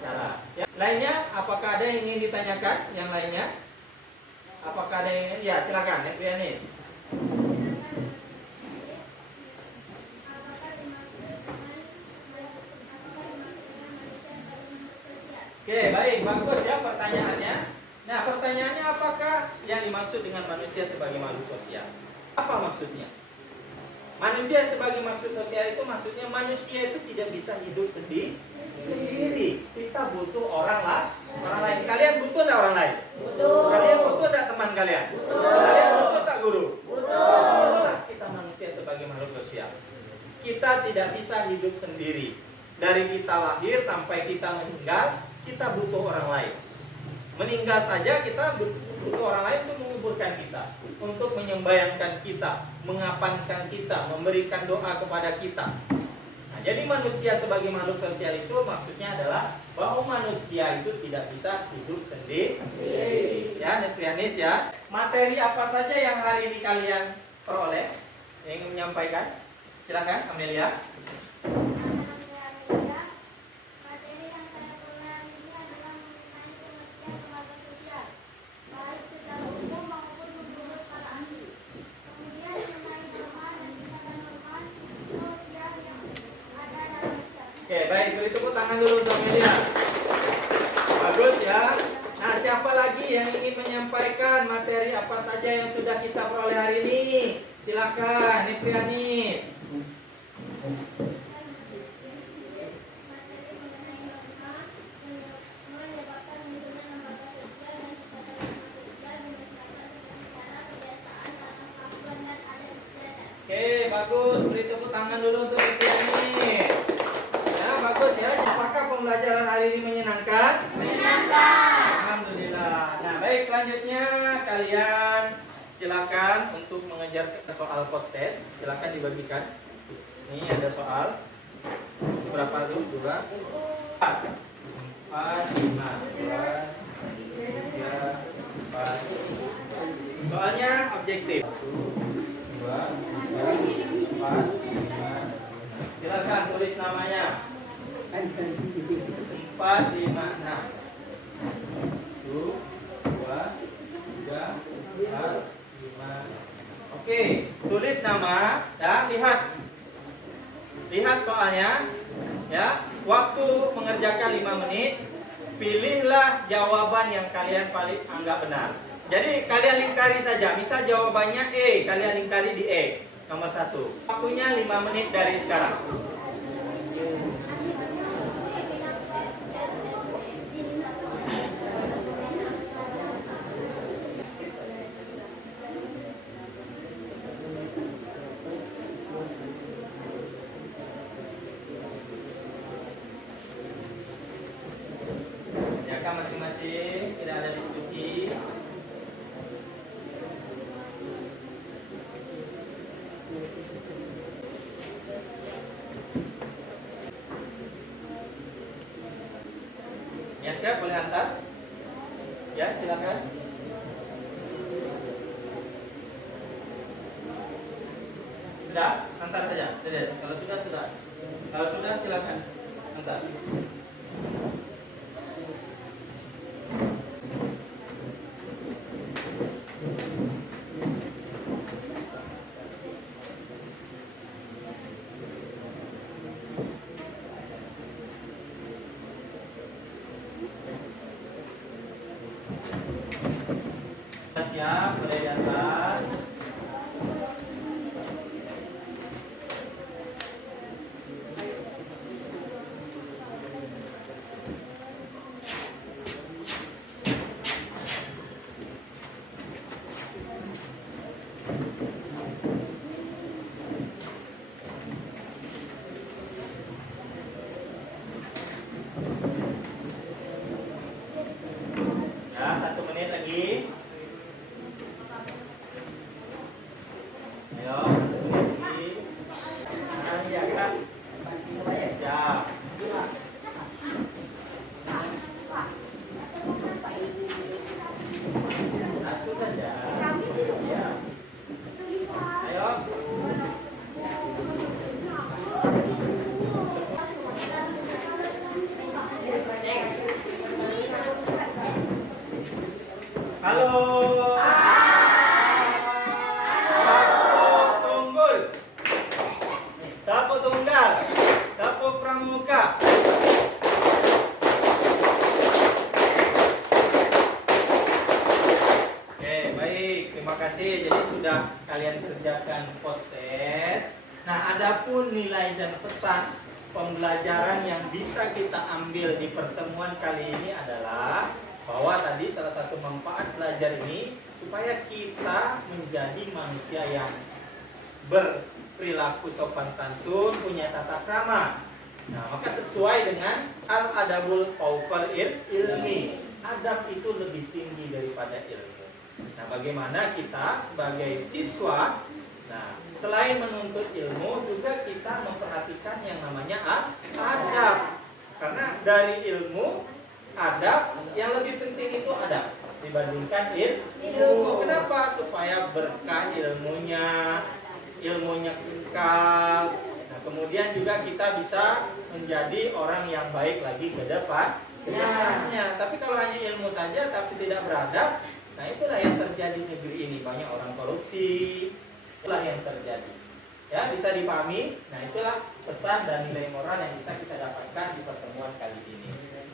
cara. Ya. Lainnya, apakah ada yang ingin ditanyakan? Yang lainnya? Apakah ada yang ya silakan, Neprianis. Oke, baik, bagus ya pertanyaannya. Nah, pertanyaannya apakah yang dimaksud dengan manusia sebagai makhluk sosial? Apa maksudnya? Manusia sebagai makhluk sosial itu maksudnya manusia itu tidak bisa hidup sendiri. Kita butuh orang lain. Kalian butuh enggak orang lain? Butuh. Kalian butuh enggak teman kalian? Butuh. Kalian butuh enggak guru? Butuh. Itulah kita manusia sebagai makhluk sosial. Kita tidak bisa hidup sendiri. Dari kita lahir sampai kita meninggal, kita butuh orang lain. Meninggal saja kita butuh orang lain untuk menguburkan kita, untuk menyembayangkan kita, mengapankan kita, memberikan doa kepada kita. Nah, jadi manusia sebagai makhluk sosial itu maksudnya adalah bahwa manusia itu tidak bisa hidup sendiri. Ya, Neprianis ya. Materi apa saja yang hari ini kalian peroleh? Yang ingin menyampaikan? Silakan, Amelia. Materi yang saya peroleh hari ini adalah mengenai pengertian keluarga sosial, baik secara umum maupun menurut para ahli. Kemudian mengenai norma dan norma sosial yang ada dalam masyarakat. Oke, baik, beri tepuk tangan dulu untuk Amelia. Bagus ya. Nah, siapa lagi yang ingin menyampaikan materi apa saja yang sudah kita peroleh hari ini? Silakan, Neprianis. Materi mengenai norma menyebabkan munculnya lembaga sosial dan lembaga sosial berdasarkan secara kebiasaan, tata kelakuan dan adat istiadat. Oke, bagus. Beri tepuk tangan dulu untuk Neprianis. Ya, bagus ya. Apakah pembelajaran hari ini menyenangkan? Menyenangkan. Alhamdulillah. Nah, baik, selanjutnya kalian silakan untuk mengejar soal post-test. Silakan dibagikan. Ini ada soal. Berapa tuh? 2, 4, 5, 2, 3, 4. Soalnya objektif. 1, 2, 3, 4, 5. Silakan tulis namanya. 4, 5, 6. 1, 2, 3, 4, 5. Oke, tulis nama dan lihat soalnya ya. Waktu mengerjakan 5 menit. Pilihlah jawaban yang kalian paling anggap benar. Jadi kalian lingkari saja. Misal jawabannya E, kalian lingkari di E. Nomor 1. Waktunya 5 menit dari sekarang. Jaga masing-masing, tidak ada diskusi. Yang siap boleh hantar? Ya, silakan. Sudah, hantar saja. Kalau sudah. Kalau sudah, silakan hantar. Siap, boleh diantar. Ya, 1 menit lagi. Halo. Tapo tunggul. Tapo tunggal. Tapo pramuka. Oke, baik. Terima kasih. Jadi sudah kalian kerjakan post test. Nah, adapun nilai dan pesan pembelajaran yang bisa kita ambil di pertemuan kali ini adalah bahwa tadi salah satu manfaat belajar ini supaya kita menjadi manusia yang berperilaku sopan santun, punya tata krama. Nah, maka sesuai dengan al-adabul fauqal ilmi. Adab itu lebih tinggi daripada ilmu. Nah, bagaimana kita sebagai siswa, nah, selain menuntut ilmu juga kita memperhatikan yang namanya adab. Karena dari ilmu, adab yang lebih penting itu adab dibandingkan ilmu. Kenapa? Supaya berkah ilmunya kekal. Nah, kemudian juga kita bisa menjadi orang yang baik lagi ke depannya. Tapi kalau hanya ilmu saja tapi tidak beradab, nah itulah yang terjadi di negeri ini. Banyak orang korupsi, itulah yang terjadi. Ya, bisa dipahami. Nah, itulah pesan dan nilai moral yang bisa kita dapatkan di pertemuan kali ini.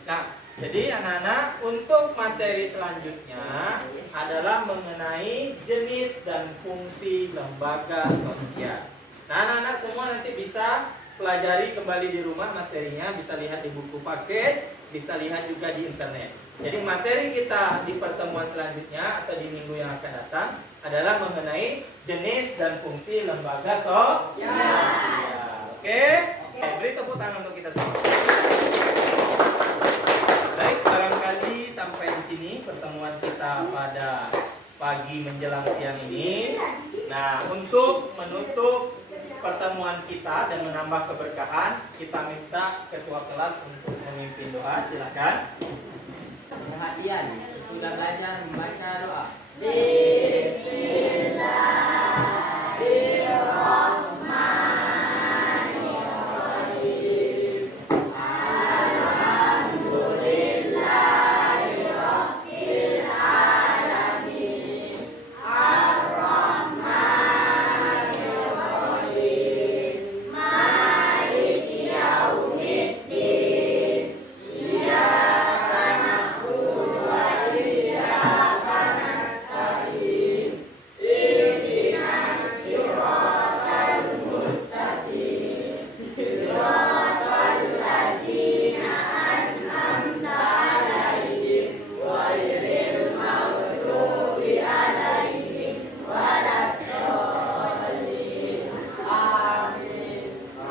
Nah, jadi anak-anak, untuk materi selanjutnya adalah mengenai jenis dan fungsi lembaga sosial. Nah, anak-anak semua nanti bisa pelajari kembali di rumah materinya, bisa lihat di buku paket, bisa lihat juga di internet. Jadi materi kita di pertemuan selanjutnya atau di minggu yang akan datang adalah mengenai jenis dan fungsi lembaga sosial. Oke? Beri tepuk tangan untuk kita semua. Baik, barangkali sampai di sini pertemuan kita pada pagi menjelang siang ini. Nah, untuk menutup pertemuan kita dan menambah keberkahan, kita minta ketua kelas untuk memimpin doa. Silakan. Perhatian, sudah belajar membaca doa.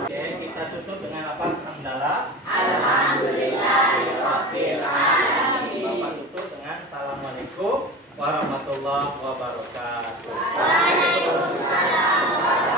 Oke, kita tutup dengan lafaz hamdalah. Alhamdulillahirabbil alamin. Bapak tutup dengan assalamualaikum warahmatullahi wabarakatuh. Waalaikumsalam.